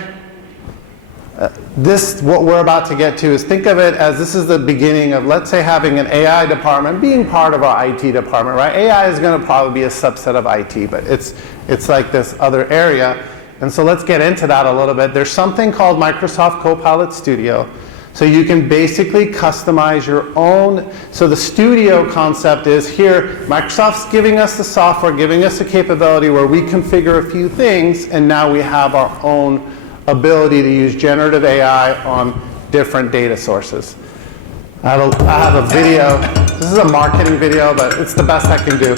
What we're about to get to is, think of it as this is the beginning of, let's say, having an AI department being part of our IT department, right? AI is going to probably be a subset of IT, but it's like this other area. And so let's get into that a little bit. There's something called Microsoft Copilot Studio. So you can basically customize your own. So the studio concept is here, Microsoft's giving us the software, giving us the capability where we configure a few things, and now we have our own ability to use generative AI on different data sources. I have a video. This is a marketing video, but it's the best I can do.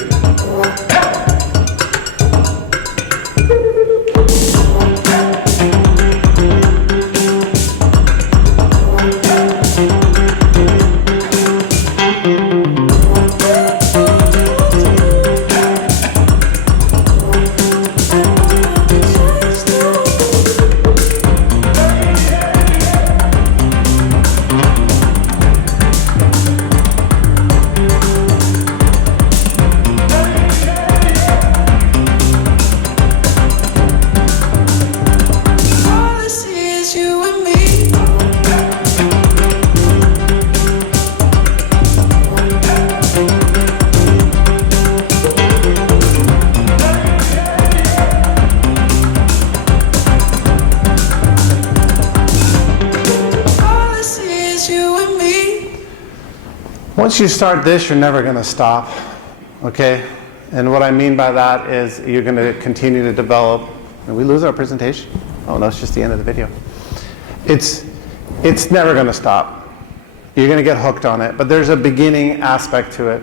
Once you start this, you're never going to stop, okay? And what I mean by that is you're going to continue to develop. Did we lose our presentation? Oh no, it's just the end of the video. It's never going to stop. You're going to get hooked on it, but there's a beginning aspect to it.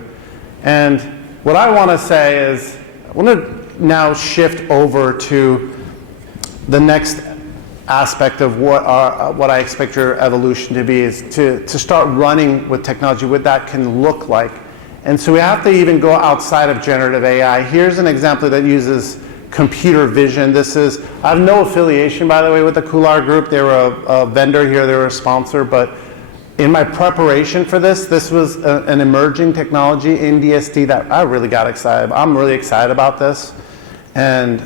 And what I want to say is, I want to now shift over to the next aspect of what I expect your evolution to be, is to start running with technology, what that can look like. And so we have to even go outside of generative AI. Here's an example that uses computer vision. I have no affiliation, by the way, with the Coular Group. They were a vendor here, they were a sponsor, but in my preparation for this was an emerging technology in DSD that I really got excited. I'm really excited about this. And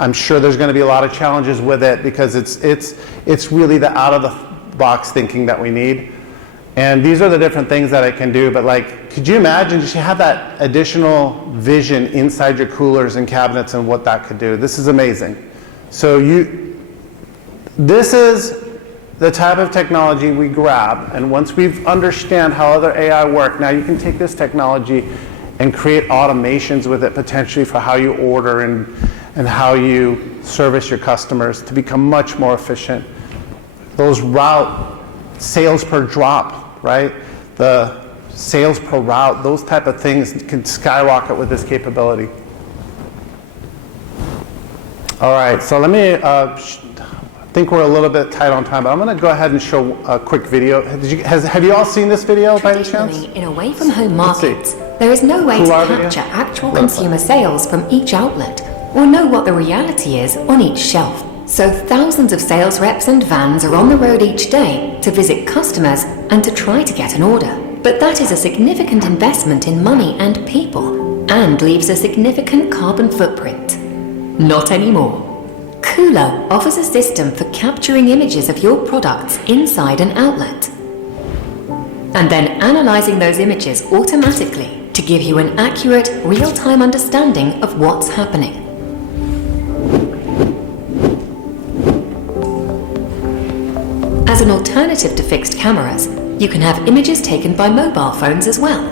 I'm sure there's going to be a lot of challenges with it, because it's really the out-of-the-box thinking that we need. And these are the different things that it can do. But like, could you imagine just you have that additional vision inside your coolers and cabinets and what that could do? This is amazing. So this is the type of technology we grab. And once we understand how other AI work, now you can take this technology and create automations with it potentially for how you order and how you service your customers to become much more efficient. Those sales per drop, right? The sales per route, those type of things can skyrocket with this capability. All right, so let me, I think we're a little bit tight on time, but I'm going to go ahead and show a quick video. Have you all seen this video by any chance? In away-from-home markets, there is no way to capture actual consumer sales from each outlet, or know what the reality is on each shelf. So thousands of sales reps and vans are on the road each day to visit customers and to try to get an order. But that is a significant investment in money and people, and leaves a significant carbon footprint. Not anymore. Cooler offers a system for capturing images of your products inside an outlet, and then analyzing those images automatically to give you an accurate, real-time understanding of what's happening. As an alternative to fixed cameras, you can have images taken by mobile phones as well.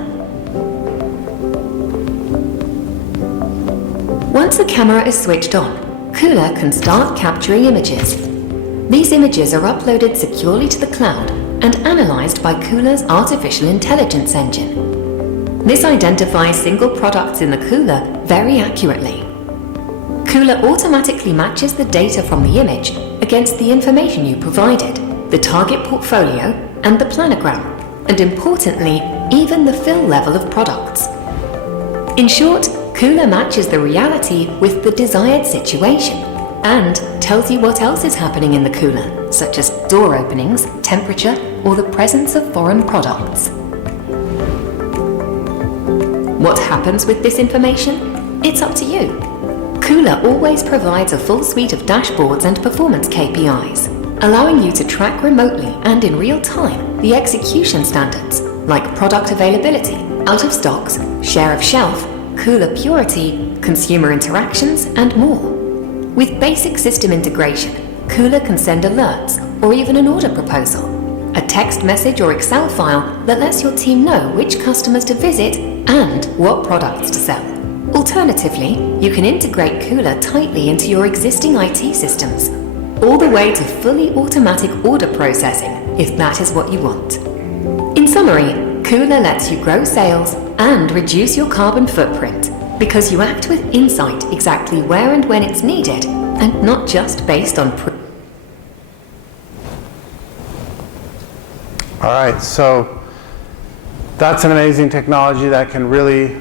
Once the camera is switched on, Cooler can start capturing images. These images are uploaded securely to the cloud and analyzed by Cooler's artificial intelligence engine. This identifies single products in the cooler very accurately. Cooler automatically matches the data from the image against the information you provided, the target portfolio, and the planogram, and importantly, even the fill level of products. In short, Cooler matches the reality with the desired situation and tells you what else is happening in the cooler, such as door openings, temperature, or the presence of foreign products. What happens with this information? It's up to you. Cooler always provides a full suite of dashboards and performance KPIs, allowing you to track remotely and in real time the execution standards like product availability, out of stocks, share of shelf, cooler purity, consumer interactions, and more. With basic system integration, Cooler can send alerts or even an order proposal, a text message or Excel file that lets your team know which customers to visit and what products to sell. Alternatively, you can integrate Cooler tightly into your existing IT systems, all the way to fully automatic order processing if that is what you want. In summary, Cooler lets you grow sales and reduce your carbon footprint because you act with insight exactly where and when it's needed and not just based on All right, so that's an amazing technology that can really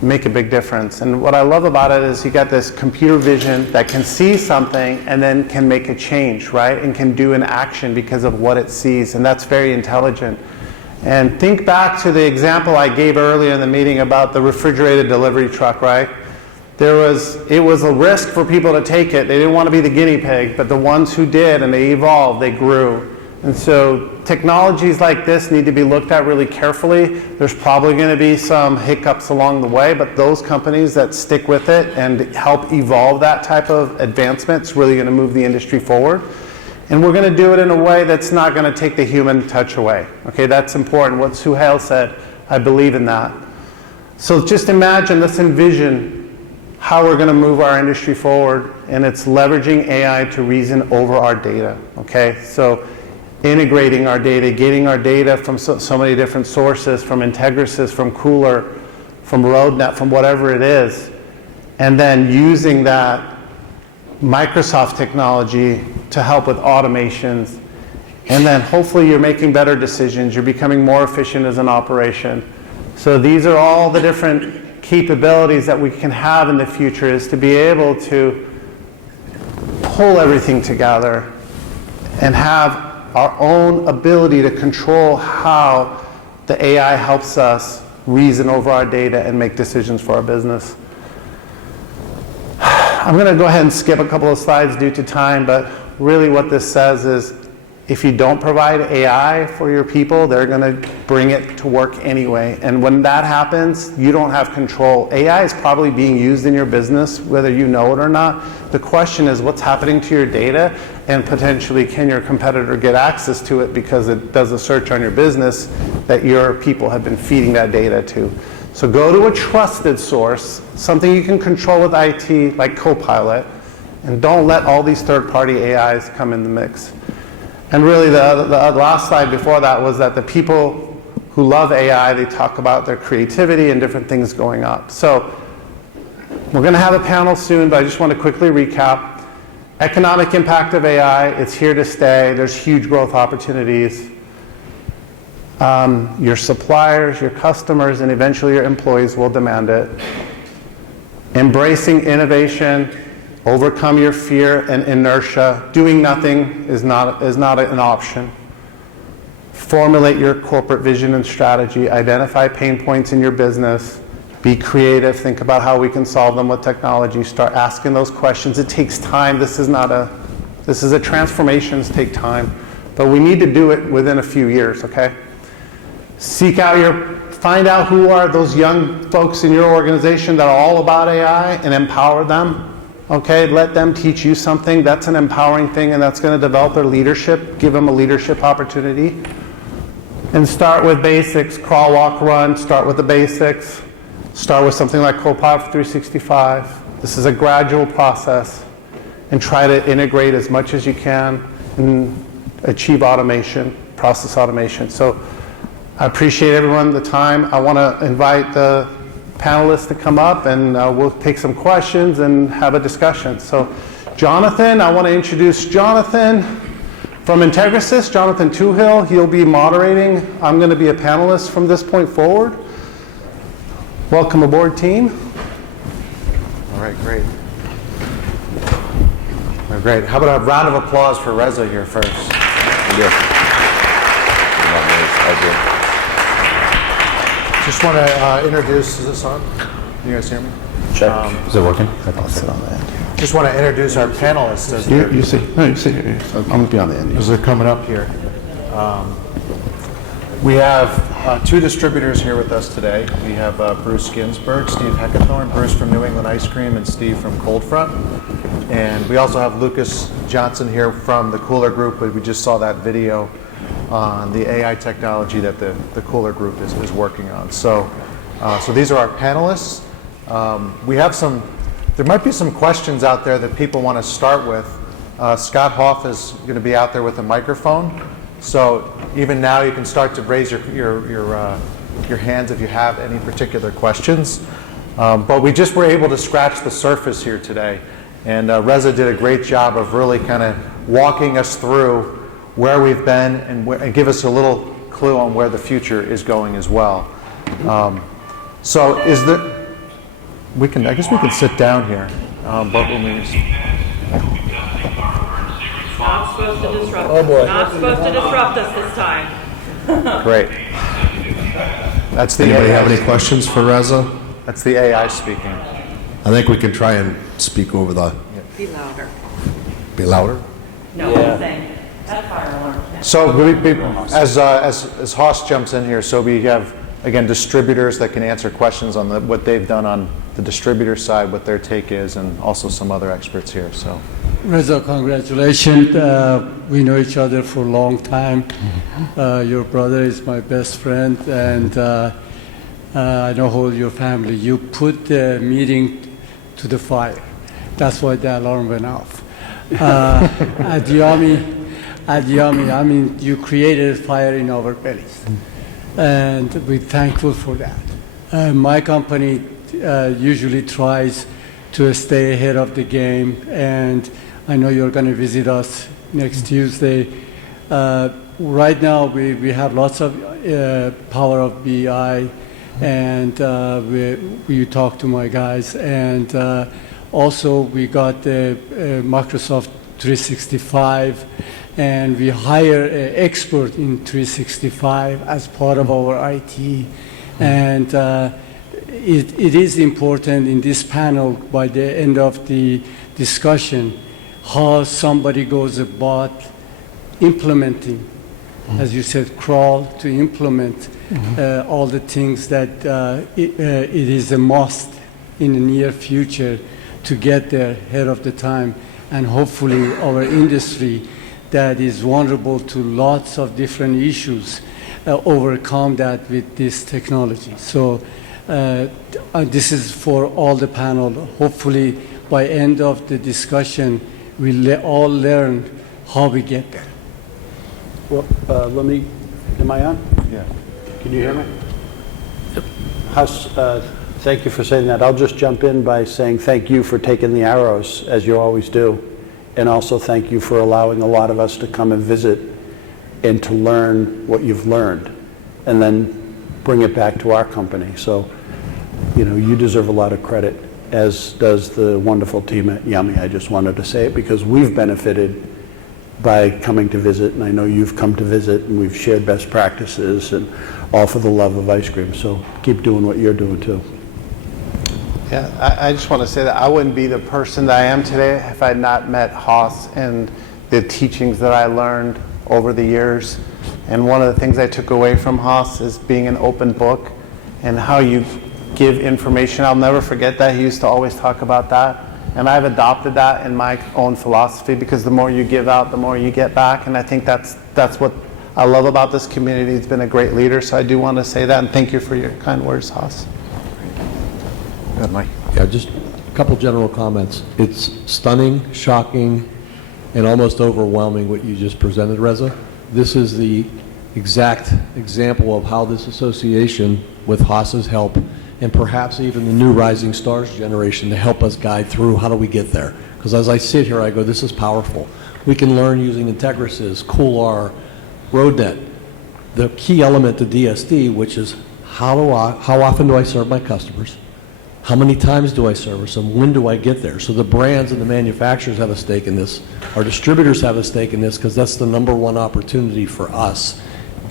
make a big difference. And what I love about it is you got this computer vision that can see something and then can make a change, right? And can do an action because of what it sees. And that's very intelligent. And think back to the example I gave earlier in the meeting about the refrigerated delivery truck, right? It was a risk for people to take it. They didn't want to be the guinea pig, but the ones who did and they evolved, they grew. And so technologies like this need to be looked at really carefully. There's probably going to be some hiccups along the way, but those companies that stick with it and help evolve that type of advancement is really going to move the industry forward. And we're going to do it in a way that's not going to take the human touch away. Okay, that's important. What Suhail said, I believe in that. So just imagine, let's envision how we're going to move our industry forward, and it's leveraging AI to reason over our data. Okay, so integrating our data, getting our data from so many different sources, from Integrisys, from Cooler, from RoadNet, from whatever it is, and then using that Microsoft technology to help with automations, and then hopefully you're making better decisions, you're becoming more efficient as an operation. So these are all the different capabilities that we can have in the future, is to be able to pull everything together and have our own ability to control how the AI helps us reason over our data and make decisions for our business. I'm going to go ahead and skip a couple of slides due to time, but really what this says is if you don't provide AI for your people, they're going to bring it to work anyway. And when that happens, you don't have control. AI is probably being used in your business, whether you know it or not. The question is what's happening to your data, and potentially can your competitor get access to it because it does a search on your business that your people have been feeding that data to. So go to a trusted source, something you can control with IT like Copilot, and don't let all these third-party AIs come in the mix. And really the last slide before that was that the people who love AI, they talk about their creativity and different things going up. So we're going to have a panel soon, but I just want to quickly recap. Economic impact of AI, it's here to stay. There's huge growth opportunities. Your suppliers, your customers, and eventually your employees will demand it. Embracing innovation, overcome your fear and inertia. Doing nothing is not an option. Formulate your corporate vision and strategy. Identify pain points in your business. Be creative. Think about how we can solve them with technology. Start asking those questions. It takes time. This is a transformations take time, but we need to do it within a few years, okay? Find out who are those young folks in your organization that are all about AI and empower them. Okay, let them teach you something. That's an empowering thing, and that's going to develop their leadership, give them a leadership opportunity. And start with basics, crawl, walk, run, start with the basics. Start with something like Copilot 365. This is a gradual process, and try to integrate as much as you can and achieve automation, process automation. So I appreciate everyone the time. I want to invite the panelists to come up, and we'll take some questions and have a discussion. So Jonathan, I want to introduce Jonathan from Integrisys, Jonathan Toohill. He'll be moderating. I'm going to be a panelist from this point forward. Welcome aboard, team. All right, great. All right, great. How about a round of applause for Reza here first? Just want to introduce, is this on? You guys hear me? Check. Is it working? I'll sit on the end. Just want to introduce our panelists as they're, You see. No, you see. I'm going to be on the end. as they're coming up here. We have two distributors here with us today. We have Bruce Ginsburg, Steve Heckathorn, Bruce from New England Ice Cream, and Steve from Cold Front. And we also have Lucas Johnson here from the Cooler Group, but we just saw that video on the AI technology that the Cooler Group is working on. So these are our panelists. We have there might be some questions out there that people want to start with. Scott Hoff is going to be out there with a microphone. So even now you can start to raise your hands if you have any particular questions. But we just were able to scratch the surface here today. And Reza did a great job of really kind of walking us through where we've been and give us a little clue on where the future is going as well. So is there... I guess we can sit down here. But when we... Not supposed to disrupt Oh, boy. us. Not supposed to disrupt us this time. Great. That's the Anybody AI. have any questions for Reza? That's the AI speaking. I think we can try and speak over the, Be louder. be louder. No, I'm saying, that fire alarm. So as Haas jumps in here, so we have, again, distributors that can answer questions on what they've done on the distributor side, what their take is, and also some other experts here. So Reza, congratulations. We know each other for a long time. Your brother is my best friend, and I know all your family. You put the meeting to the fire. That's why the alarm went off. At Yami, I mean, you created fire in our bellies, and we're thankful for that. My company usually tries to stay ahead of the game, and I know you're going to visit us next Tuesday. Right now, we have lots of power of BI, and we talk to my guys, and also we got the Microsoft 365, and we hire an expert in 365 as part of our IT, and it is important in this panel by the end of the discussion how somebody goes about implementing, as you said, crawl to implement all the things that it is a must in the near future to get there ahead of the time, and hopefully our industry that is vulnerable to lots of different issues overcome that with this technology. So this is for all the panel. Hopefully by end of the discussion we'll all learn how we get there. Well, am I on? yeah. Can you hear me? Huss, thank you for saying that. I'll just jump in by saying thank you for taking the arrows, as you always do. And also thank you for allowing a lot of us to come and visit and to learn what you've learned and then bring it back to our company. So, you know, you deserve a lot of credit, as does the wonderful team at Yummy. I just wanted to say it because we've benefited by coming to visit, and I know you've come to visit, and we've shared best practices, and all for the love of ice cream. So keep doing what you're doing too. Yeah, I just want to say that I wouldn't be the person that I am today if I had not met Haas and the teachings that I learned over the years. And one of the things I took away from Haas is being an open book and how you give information. I'll never forget that. He used to always talk about that. And I've adopted that in my own philosophy, because the more you give out, the more you get back. And I think that's what I love about this community. It's been a great leader. So I do want to say that, and thank you for your kind words, Haas. Go ahead, Mike. Yeah, just a couple general comments. It's stunning, shocking, and almost overwhelming what you just presented, Reza. This is the exact example of how this association with Haas's help, and perhaps even the new Rising Stars generation, to help us guide through how do we get there. Because as I sit here, I go, this is powerful. We can learn using Integrisys, Coolar, RoadNet. The key element to DSD, which is how often do I serve my customers? How many times do I service them? When do I get there? So the brands and the manufacturers have a stake in this. Our distributors have a stake in this, because that's the number one opportunity for us,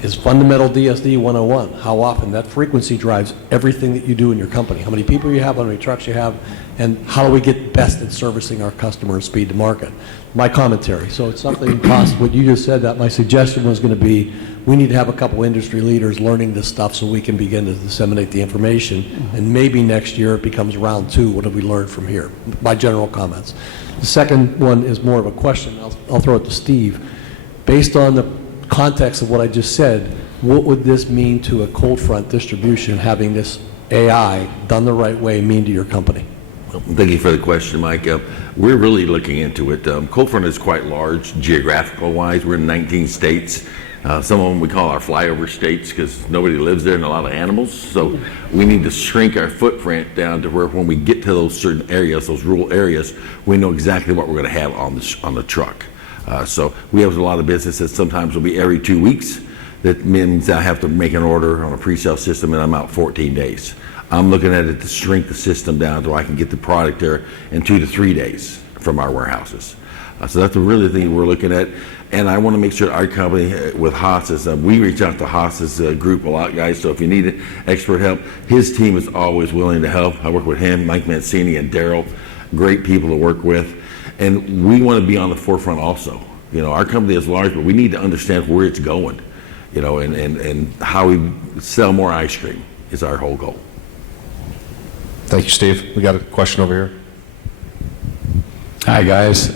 is fundamental DSD 101. How often? That frequency drives everything that you do in your company. How many people you have, how many trucks you have, and how do we get best at servicing our customers, speed to market. My commentary. So it's something, what you just said, that my suggestion was going to be, we need to have a couple industry leaders learning this stuff so we can begin to disseminate the information, and maybe next year it becomes round two. What have we learned from here? My general comments. The second one is more of a question. I'll throw it to Steve. Based on the context of what I just said, what would this mean to a cold front distribution, having this AI done the right way, mean to your company? Well, thank you for the question, Mike. We're really looking into it. Cold front is quite large geographical-wise. We're in 19 states. Some of them we call our flyover states because nobody lives there and a lot of animals. So we need to shrink our footprint down to where when we get to those certain areas, those rural areas, we know exactly what we're going to have on the truck. So we have a lot of business that sometimes will be every 2 weeks. That means I have to make an order on a pre-sale system and I'm out 14 days. I'm looking at it to shrink the system down so I can get the product there in 2 to 3 days from our warehouses. So that's the really thing we're looking at. And I want to make sure our company with Haas's, we reach out to Haas's group a lot, guys. So if you need expert help, his team is always willing to help. I work with him, Mike Mancini and Daryl, great people to work with. And we want to be on the forefront also. You know, our company is large, but we need to understand where it's going, you know, and how we sell more ice cream is our whole goal. Thank you, Steve. We got a question over here. Hi, guys.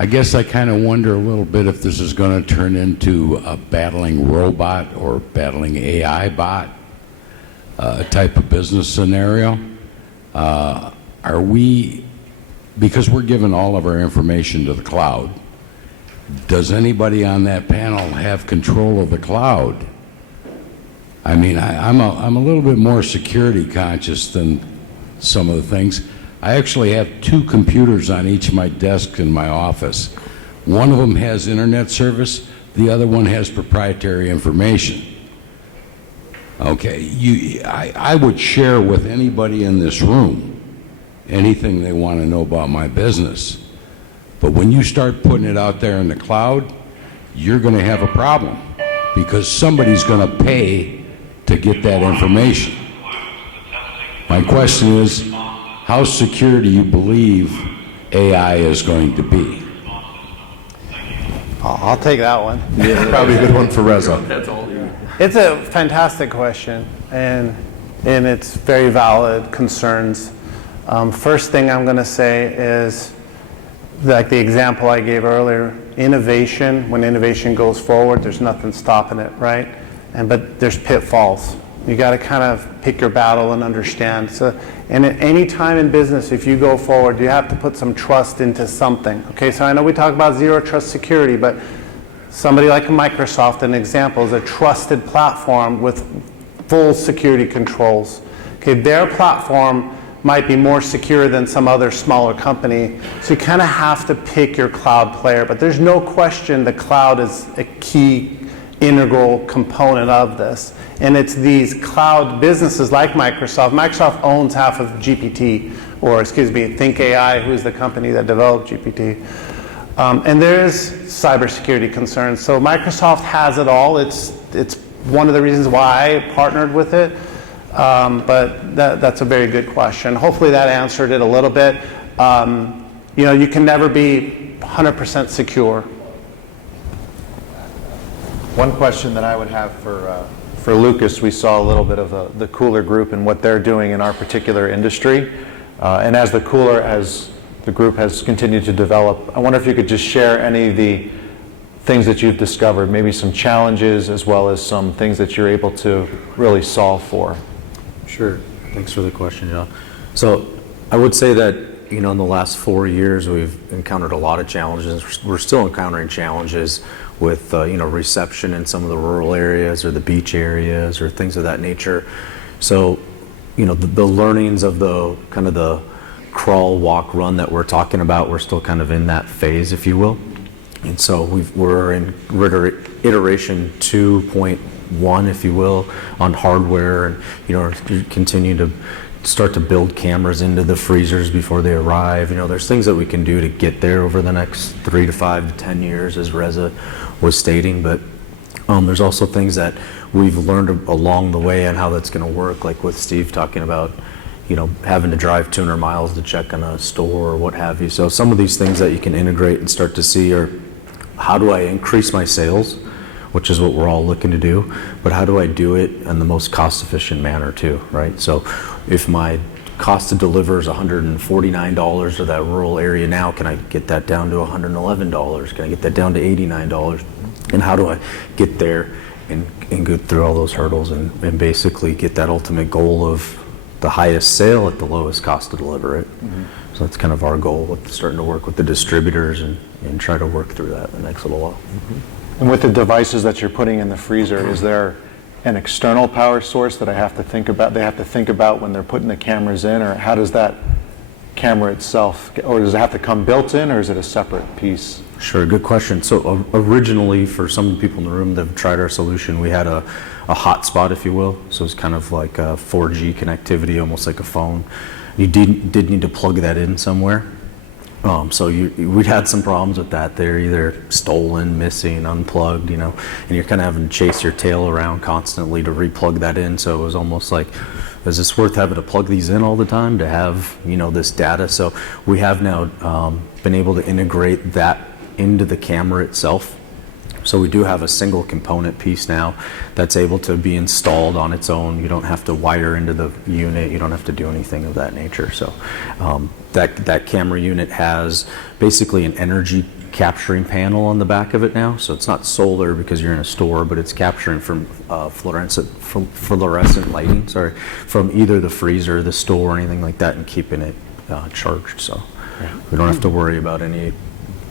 I guess I kind of wonder a little bit if this is going to turn into a battling robot or battling AI bot type of business scenario. Are we, because we're giving all of our information to the cloud, does anybody on that panel have control of the cloud? I mean, I'm a little bit more security conscious than some of the things. I actually have 2 computers on each of my desks in my office. One of them has internet service, the other one has proprietary information. Okay, I would share with anybody in this room anything they want to know about my business. But when you start putting it out there in the cloud, you're going to have a problem because somebody's going to pay to get that information. My question is, how secure do you believe AI is going to be? I'll take that one. Yeah, probably a good one for Reza. That's all. It's a fantastic question, and it's very valid concerns. First thing I'm going to say is, like the example I gave earlier, innovation, when innovation goes forward, there's nothing stopping it, right? But there's pitfalls. You got to kind of pick your battle and understand. So, and at any time in business, if you go forward, you have to put some trust into something. Okay, so I know we talk about zero trust security, but somebody like Microsoft, an example, is a trusted platform with full security controls. Okay, their platform might be more secure than some other smaller company. So you kind of have to pick your cloud player. But there's no question the cloud is a key integral component of this. And it's these cloud businesses like Microsoft. Microsoft owns half of GPT, or excuse me, Think AI, who is the company that developed GPT. And there is cybersecurity concerns. So Microsoft has it all. It's one of the reasons why I partnered with it. But that's a very good question. Hopefully that answered it a little bit. You know, you can never be 100% secure. One question that I would have for Lucas, we saw a little bit of the Cooler group and what they're doing in our particular industry. And as the group has continued to develop, I wonder if you could just share any of the things that you've discovered, maybe some challenges as well as some things that you're able to really solve for. Sure. Thanks for the question, John. So I would say that in the last 4 years, we've encountered a lot of challenges. We're still encountering challenges with, reception in some of the rural areas or the beach areas or things of that nature. So, the learnings of the kind of the crawl, walk, run that we're talking about, we're still kind of in that phase, if you will. And so we're in iteration 2.1, if you will, on hardware, and continue to start to build cameras into the freezers before they arrive. There's things that we can do to get there over the next 3 to 5 to 10 years, as Reza was stating, but there's also things that we've learned along the way and how that's going to work, like with Steve talking about having to drive 200 miles to check on a store or what have you. So some of these things that you can integrate and start to see are, how do I increase my sales, which is what we're all looking to do, but how do I do it in the most cost-efficient manner too, right? So if my cost to deliver is $149 to that rural area now, can I get that down to $111? Can I get that down to $89? And how do I get there and go through all those hurdles and basically get that ultimate goal of the highest sale at the lowest cost to deliver it? Mm-hmm. So that's kind of our goal with starting to work with the distributors and try to work through that in the next little while. Mm-hmm. And with the devices that you're putting in the freezer, is there an external power source that they have to think about when they're putting the cameras in, or how does that camera itself, or does it have to come built in, or is it a separate piece? Sure, good question. So originally, for some people in the room that have tried our solution, we had a hotspot, if you will. So it's kind of like a 4G connectivity, almost like a phone. You did need to plug that in somewhere. So we'd had some problems with that. They're either stolen, missing, unplugged, and you're kind of having to chase your tail around constantly to replug that in. So it was almost like, is this worth having to plug these in all the time to have, this data? So we have now been able to integrate that into the camera itself. So we do have a single component piece now that's able to be installed on its own. You don't have to wire into the unit. You don't have to do anything of that nature. So that camera unit has basically an energy capturing panel on the back of it now. So it's not solar because you're in a store, but it's capturing from fluorescent lighting, from either the freezer, the store, or anything like that, and keeping it charged. So we don't have to worry about any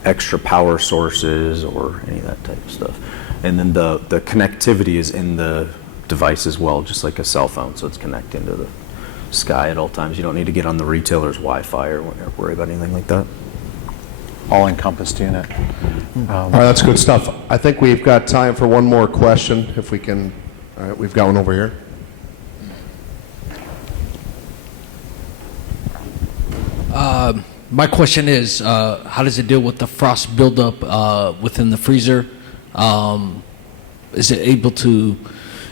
extra power sources or any of that type of stuff. And then the connectivity is in the device as well, just like a cell phone, so it's connecting to the sky at all times. You don't need to get on the retailer's Wi-Fi or worry about anything like that. All-encompassed unit. All right, that's good stuff. I think we've got time for one more question, if we can. All right, we've got one over here. My question is, how does it deal with the frost buildup within the freezer? Is it able to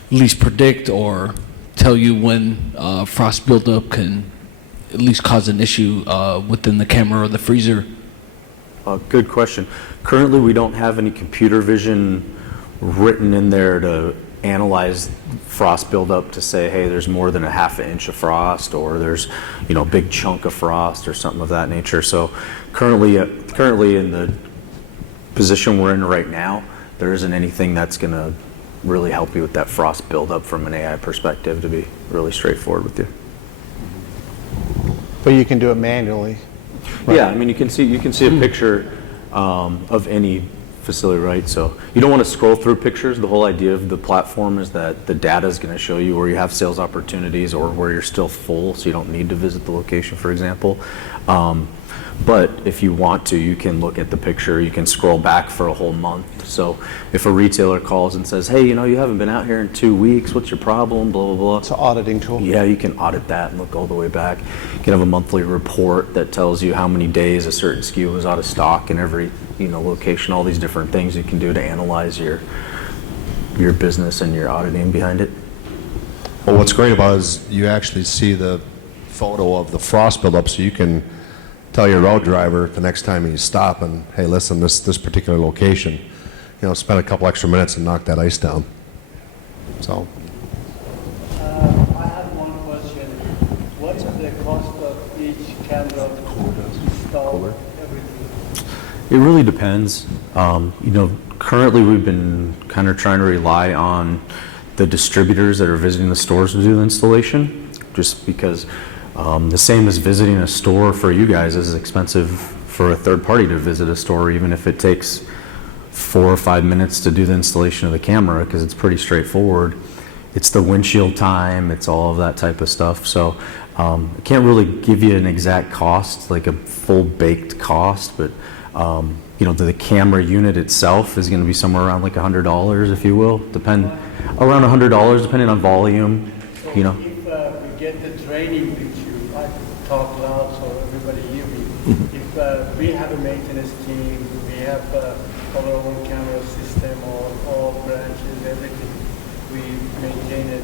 at least predict or tell you when frost buildup can at least cause an issue within the camera or the freezer? Good question. Currently, we don't have any computer vision written in there to analyze frost buildup to say, hey, there's more than a half an inch of frost, or there's a big chunk of frost or something of that nature. So currently in the position we're in right now, there isn't anything that's going to really help you with that frost buildup from an AI perspective, to be really straightforward with you. But you can do it manually. Right? Yeah, I mean, you can see a picture of any facility, right? So you don't want to scroll through pictures. The whole idea of the platform is that the data is going to show you where you have sales opportunities or where you're still full, so you don't need to visit the location, for example. But if you want to, you can look at the picture. You can scroll back for a whole month. So if a retailer calls and says, hey, you haven't been out here in 2 weeks, what's your problem, blah, blah, blah. It's an auditing tool. Yeah, you can audit that and look all the way back. You can have a monthly report that tells you how many days a certain SKU was out of stock in every location, all these different things you can do to analyze your business and your auditing behind it. Well, what's great about it is you actually see the photo of the frost buildup, so you can tell your road driver the next time you stop and, hey, listen, this particular location, spend a couple extra minutes and knock that ice down. So. I have one question. What's the cost of each camera to install everything? It really depends. Currently we've been kind of trying to rely on the distributors that are visiting the stores to do the installation, just because The same as visiting a store for you guys is expensive for a third party to visit a store, even if it takes 4 or 5 minutes to do the installation of the camera, because it's pretty straightforward. It's the windshield time, it's all of that type of stuff. So I can't really give you an exact cost, like a full baked cost, but the camera unit itself is going to be somewhere around like $100, if you will, around $100, depending on volume. So if we get the training with you, I talk loud so everybody hear me. If we have a maintenance team, we have our own camera system, all branches, everything, we maintain it.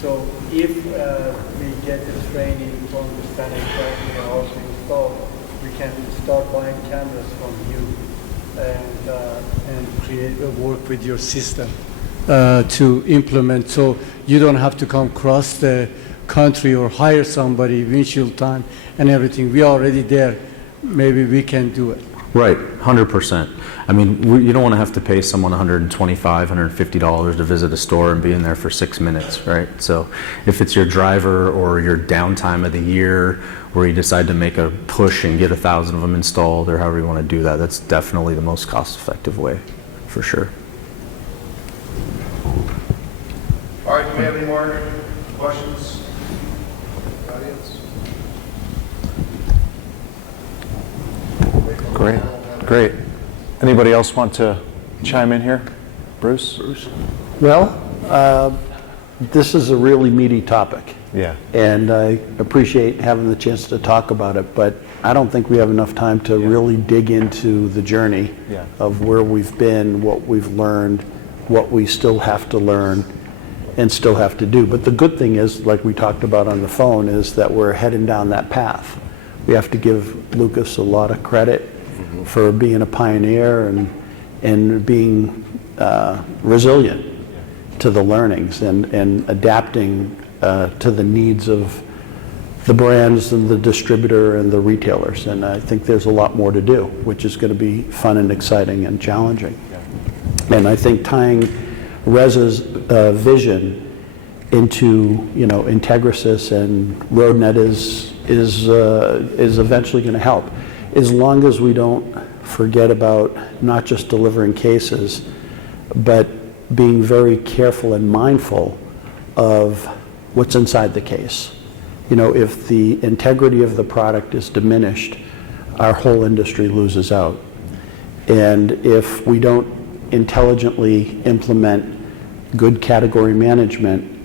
So if we get the training to understand exactly how to install, we can start buying cameras from you and create work with your system to implement. So you don't have to come across the country or hire somebody, windshield time and everything. We are already there. Maybe we can do it. Right, 100%. I mean, you don't want to have to pay someone $125, $150 to visit a store and be in there for 6 minutes, right? So if it's your driver or your downtime of the year where you decide to make a push and get 1,000 of them installed or however you want to do that, that's definitely the most cost-effective way, for sure. All right, do we have any more questions? Audience? Great. Anybody else want to chime in here? Bruce? Well, this is a really meaty topic. Yeah. And I appreciate having the chance to talk about it, but I don't think we have enough time to really dig into the journey of where we've been, what we've learned, what we still have to learn and still have to do. But the good thing is, like we talked about on the phone, is that we're heading down that path. We have to give Lucas a lot of credit for being a pioneer and being resilient to the learnings and adapting to the needs of the brands and the distributor and the retailers. And I think there's a lot more to do, which is going to be fun and exciting and challenging. And I think tying Reza's vision into Integrasys and RoadNet is eventually going to help, as long as we don't forget about not just delivering cases, but being very careful and mindful of what's inside the case. If the integrity of the product is diminished, our whole industry loses out. And if we don't intelligently implement good category management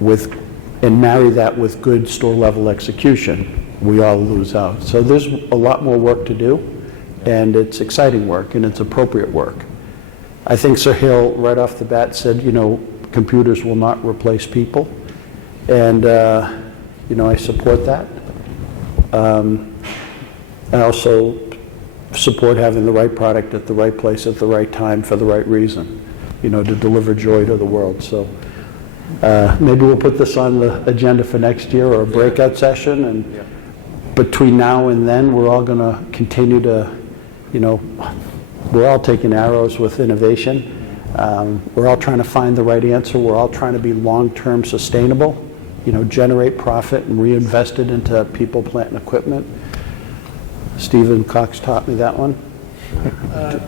and marry that with good store level execution, we all lose out. So there's a lot more work to do, and it's exciting work and it's appropriate work. I think Sahil right off the bat said, computers will not replace people, and I support that. I also support having the right product at the right place at the right time for the right reason, to deliver joy to the world. So maybe we'll put this on the agenda for next year or a breakout session, and between now and then we're all going to continue to, we're all taking arrows with innovation. We're all trying to find the right answer. We're all trying to be long-term sustainable, generate profit and reinvest it into people, plant, and equipment. Stephen Cox taught me that one,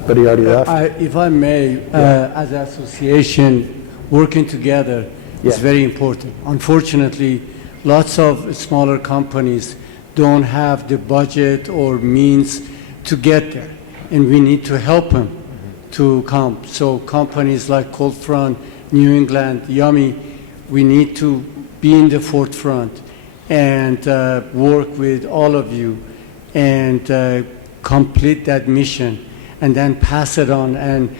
but he already left. If I may, as an association, working together is very important. Unfortunately, lots of smaller companies don't have the budget or means to get there, and we need to help them to come. So companies like Coldfront, New England, Yummy, we need to be in the forefront and work with all of you and complete that mission, and then pass it on and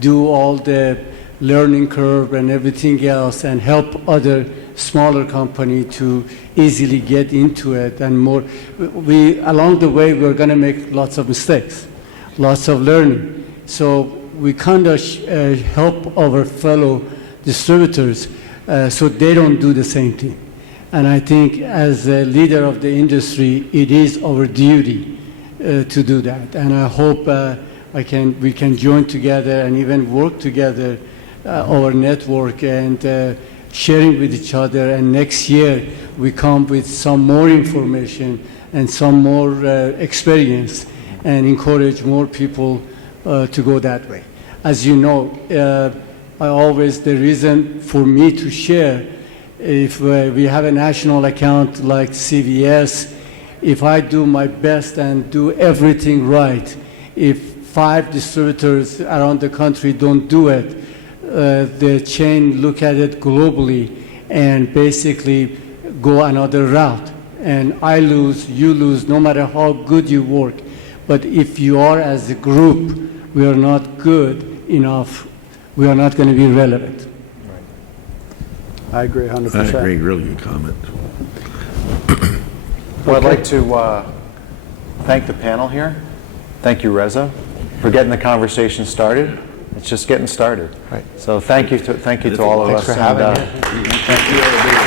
do all the learning curve and everything else, and help other smaller company to easily get into it and more. Along the way, we're going to make lots of mistakes, lots of learning. So we kind of help our fellow distributors so they don't do the same thing. And I think as a leader of the industry, it is our duty to do that. And I hope we can join together and even work together, our network, and sharing with each other, and next year we come with some more information and some more experience and encourage more people to go that way. As you know, the reason for me to share, if we have a national account like CVS, if I do my best and do everything right, if 5 distributors around the country don't do it, the chain look at it globally and basically go another route. And I lose, you lose, no matter how good you work. But if you are as a group, we are not good enough, we are not going to be relevant. I agree 100%. I agree, really good comment. Well, I'd like to thank the panel here. Thank you, Reza, for getting the conversation started. It's just getting started. Right. So thank you to all of us. Thanks for having me. Thank you.